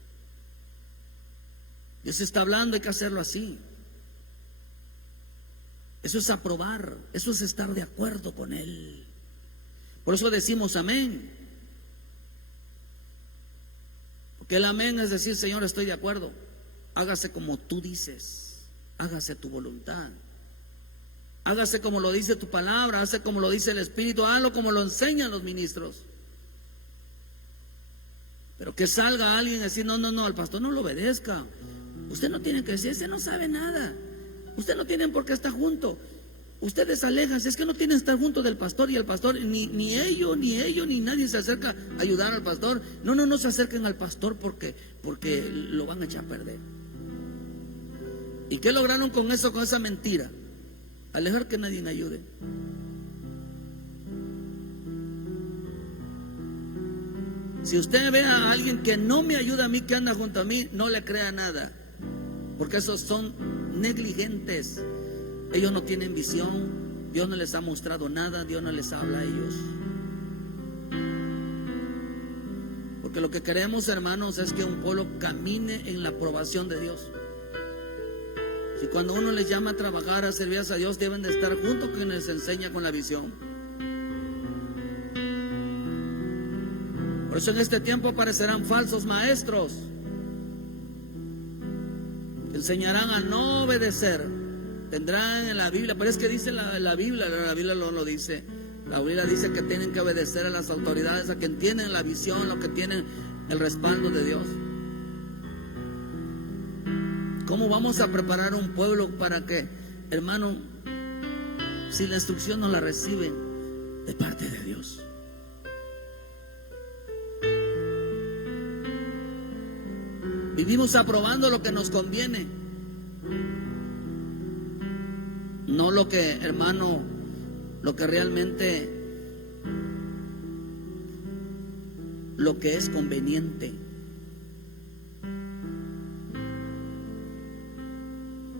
Dios está hablando, hay que hacerlo así. Eso es aprobar, eso es estar de acuerdo con Él. Por eso decimos amén. Porque el amén es decir, Señor, estoy de acuerdo. Hágase como tú dices, hágase tu voluntad. Hágase como lo dice tu palabra, hágase como lo dice el Espíritu, hágalo como lo enseñan los ministros. Pero que salga alguien y decir, no, al pastor no lo obedezca. Usted no tiene que decir, ese no sabe nada. Usted no tiene por qué estar junto. Ustedes alejan, es que no tienen que estar junto del pastor, y el pastor, ni ellos, ni nadie se acerca a ayudar al pastor. No se acerquen al pastor porque lo van a echar a perder. ¿Y qué lograron con eso, con esa mentira? Alejar que nadie ayude. Si usted ve a alguien que no me ayuda a mí, que anda junto a mí, no le crea nada, porque esos son negligentes. Ellos no tienen visión, Dios no les ha mostrado nada, Dios no les habla a ellos. Porque lo que queremos, hermanos, es que un pueblo camine en la aprobación de Dios. Si cuando uno les llama a trabajar, a servir a Dios, deben de estar junto con quien les enseña con la visión. Por eso en este tiempo aparecerán falsos maestros que enseñarán a no obedecer. Tendrán en la Biblia, pero es que dice la Biblia no lo dice. La Biblia dice que tienen que obedecer a las autoridades, a quien tienen la visión, a los que tienen el respaldo de Dios. ¿Cómo vamos a preparar un pueblo para que, hermano, si la instrucción no la reciben de parte de Dios? Vivimos aprobando lo que nos conviene, no lo que, hermano, lo que realmente, lo que es conveniente.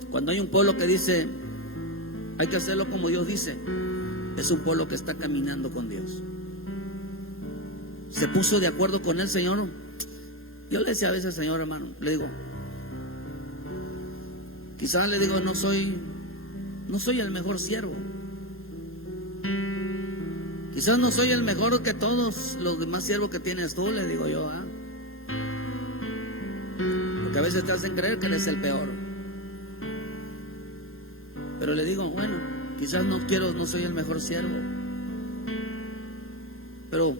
Cuando hay un pueblo que dice, hay que hacerlo como Dios dice, es un pueblo que está caminando con Dios. Se puso de acuerdo con el Señor. Yo le decía a veces al Señor, hermano, le digo, quizás le digo, no soy el mejor siervo, quizás no soy el mejor que todos los demás siervos que tienes tú, le digo yo, porque a veces te hacen creer que eres el peor. Pero le digo, bueno, quizás no soy el mejor siervo, pero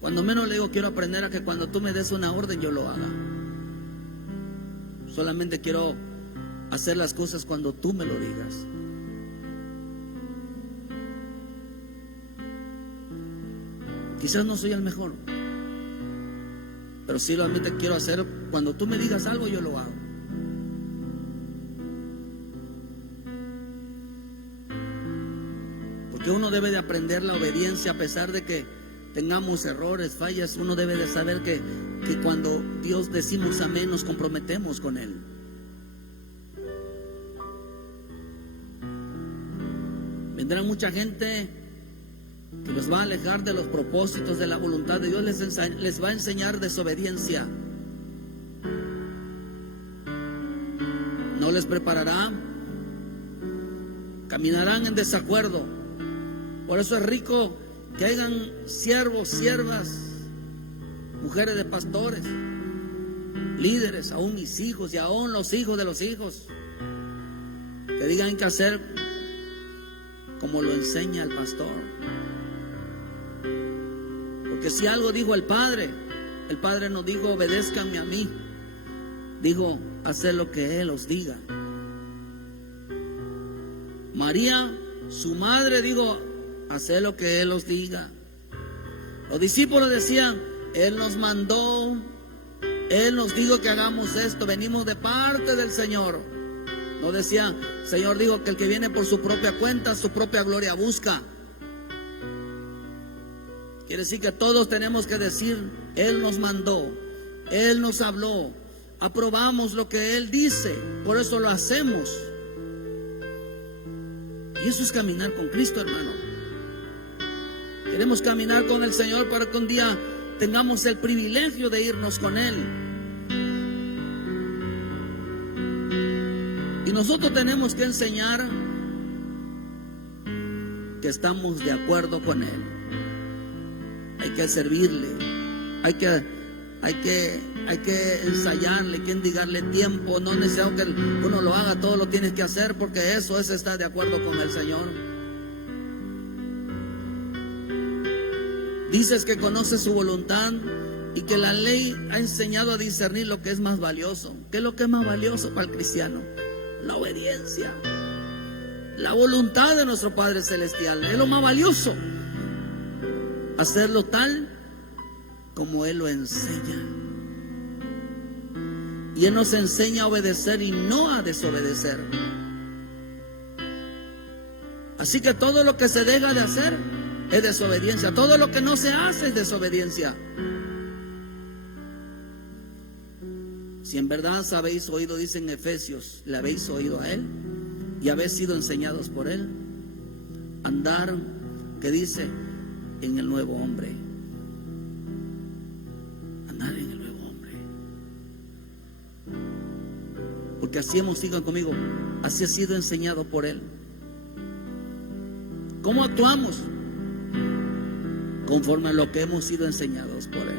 cuando menos le digo, quiero aprender a que cuando tú me des una orden yo lo haga. Solamente quiero hacer las cosas cuando tú me lo digas. Quizás no soy el mejor, pero sí realmente quiero hacer cuando tú me digas algo yo lo hago. Porque uno debe de aprender la obediencia a pesar de que tengamos errores, fallas. Uno debe de saber que cuando Dios decimos amén nos comprometemos con Él. Vendrá mucha gente que los va a alejar de los propósitos de la voluntad de Dios, les va a enseñar desobediencia, no les preparará, caminarán en desacuerdo. Por eso es rico que hayan siervos, siervas, mujeres de pastores, líderes, aún mis hijos y aún los hijos de los hijos, que digan qué hacer como lo enseña el pastor. Porque si algo dijo el Padre no dijo obedézcanme a mí, dijo hacer lo que Él os diga. María, su madre, dijo hacer lo que Él os diga. Los discípulos decían, Él nos mandó, Él nos dijo que hagamos esto, venimos de parte del Señor. No decían, Señor dijo que el que viene por su propia cuenta, su propia gloria busca. Quiere decir que todos tenemos que decir, Él nos mandó, Él nos habló, aprobamos lo que Él dice, por eso lo hacemos. Y eso es caminar con Cristo, hermano. Queremos caminar con el Señor para que un día tengamos el privilegio de irnos con Él. Y nosotros tenemos que enseñar que estamos de acuerdo con Él. Hay que servirle, hay que ensayarle, hay que dedicarle tiempo. No es necesario que uno lo haga, todo lo tienes que hacer, porque eso es estar de acuerdo con el Señor. Dices que conoces su voluntad y que la ley ha enseñado a discernir lo que es más valioso. ¿Qué es lo que es más valioso para el cristiano? La obediencia, la voluntad de nuestro Padre Celestial es lo más valioso. Hacerlo tal como Él lo enseña. Y Él nos enseña a obedecer y no a desobedecer. Así que todo lo que se deja de hacer es desobediencia. Todo lo que no se hace es desobediencia. Si en verdad habéis oído, dice en Efesios, le habéis oído a Él y habéis sido enseñados por Él, andar, que dice, en el nuevo hombre. Andar en el nuevo hombre. Porque así hemos sido, conmigo, así ha sido enseñado por Él. ¿Cómo actuamos? Conforme a lo que hemos sido enseñados por Él.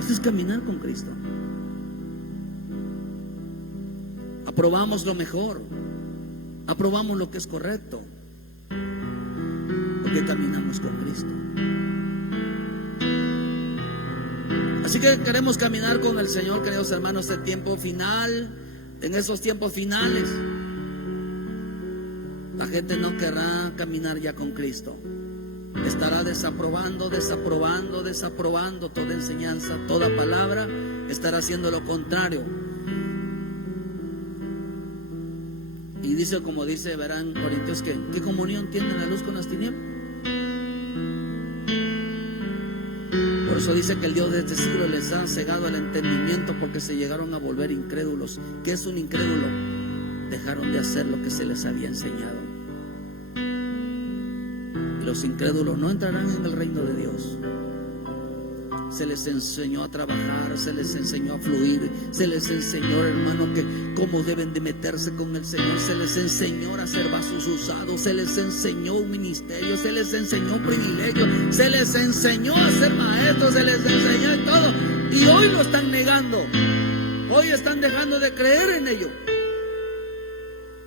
Esto es caminar con Cristo. Aprobamos lo mejor, aprobamos lo que es correcto, porque caminamos con Cristo. Así que queremos caminar con el Señor, queridos hermanos, en tiempo final, en esos tiempos finales. La gente no querrá caminar ya con Cristo. Estará desaprobando toda enseñanza, toda palabra, estará haciendo lo contrario. Y dice, como dice, verán Corintios, que ¿qué comunión tiene la luz con las tinieblas? Por eso dice que el Dios de este siglo les ha cegado el entendimiento, porque se llegaron a volver incrédulos. ¿Qué es un incrédulo? Dejaron de hacer lo que se les había enseñado. Y los incrédulos no entrarán en el reino de Dios. Se les enseñó a trabajar, se les enseñó a fluir, se les enseñó, hermano, que cómo deben de meterse con el Señor, se les enseñó a ser vasos usados, se les enseñó un ministerio, se les enseñó un privilegio, se les enseñó a ser maestros, se les enseñó todo, y hoy lo están negando. Hoy están dejando de creer en ello.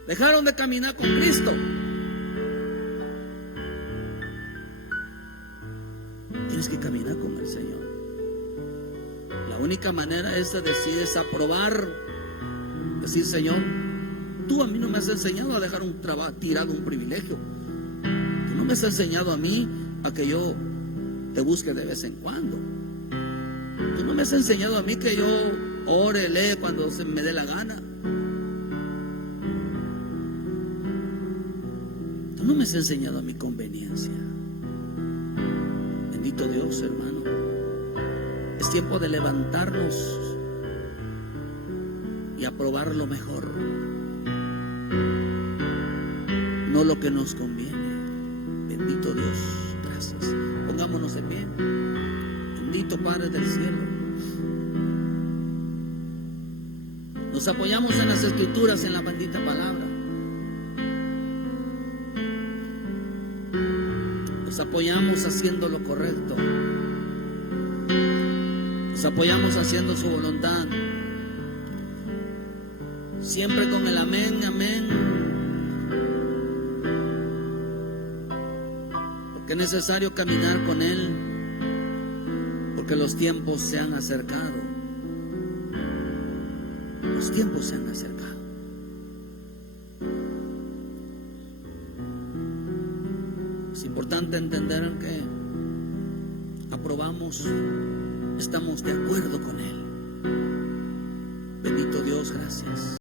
Dejaron de caminar con Cristo. tienes que caminar con el Señor. La única manera es de decir, es aprobar, decir: Señor, tú a mí no me has enseñado a dejar un trabajo tirado, un privilegio. Tú no me has enseñado a mí a que yo te busque de vez en cuando. Tú no me has enseñado a mí que yo ore, lee cuando se me dé la gana. Tú no me has enseñado a mi conveniencia. Bendito Dios, hermano. Es tiempo de levantarnos y aprobar lo mejor, no lo que nos conviene. Bendito Dios, gracias. Pongámonos de pie. Bendito Padre del cielo. Nos apoyamos en las Escrituras, en la bendita palabra. Nos apoyamos haciendo lo correcto. Nos apoyamos haciendo su voluntad. Siempre con el amén, amén. Porque es necesario caminar con Él. Porque los tiempos se han acercado. Los tiempos se han acercado. Es importante entender que aprobamos, estamos de acuerdo con Él. Bendito Dios, gracias.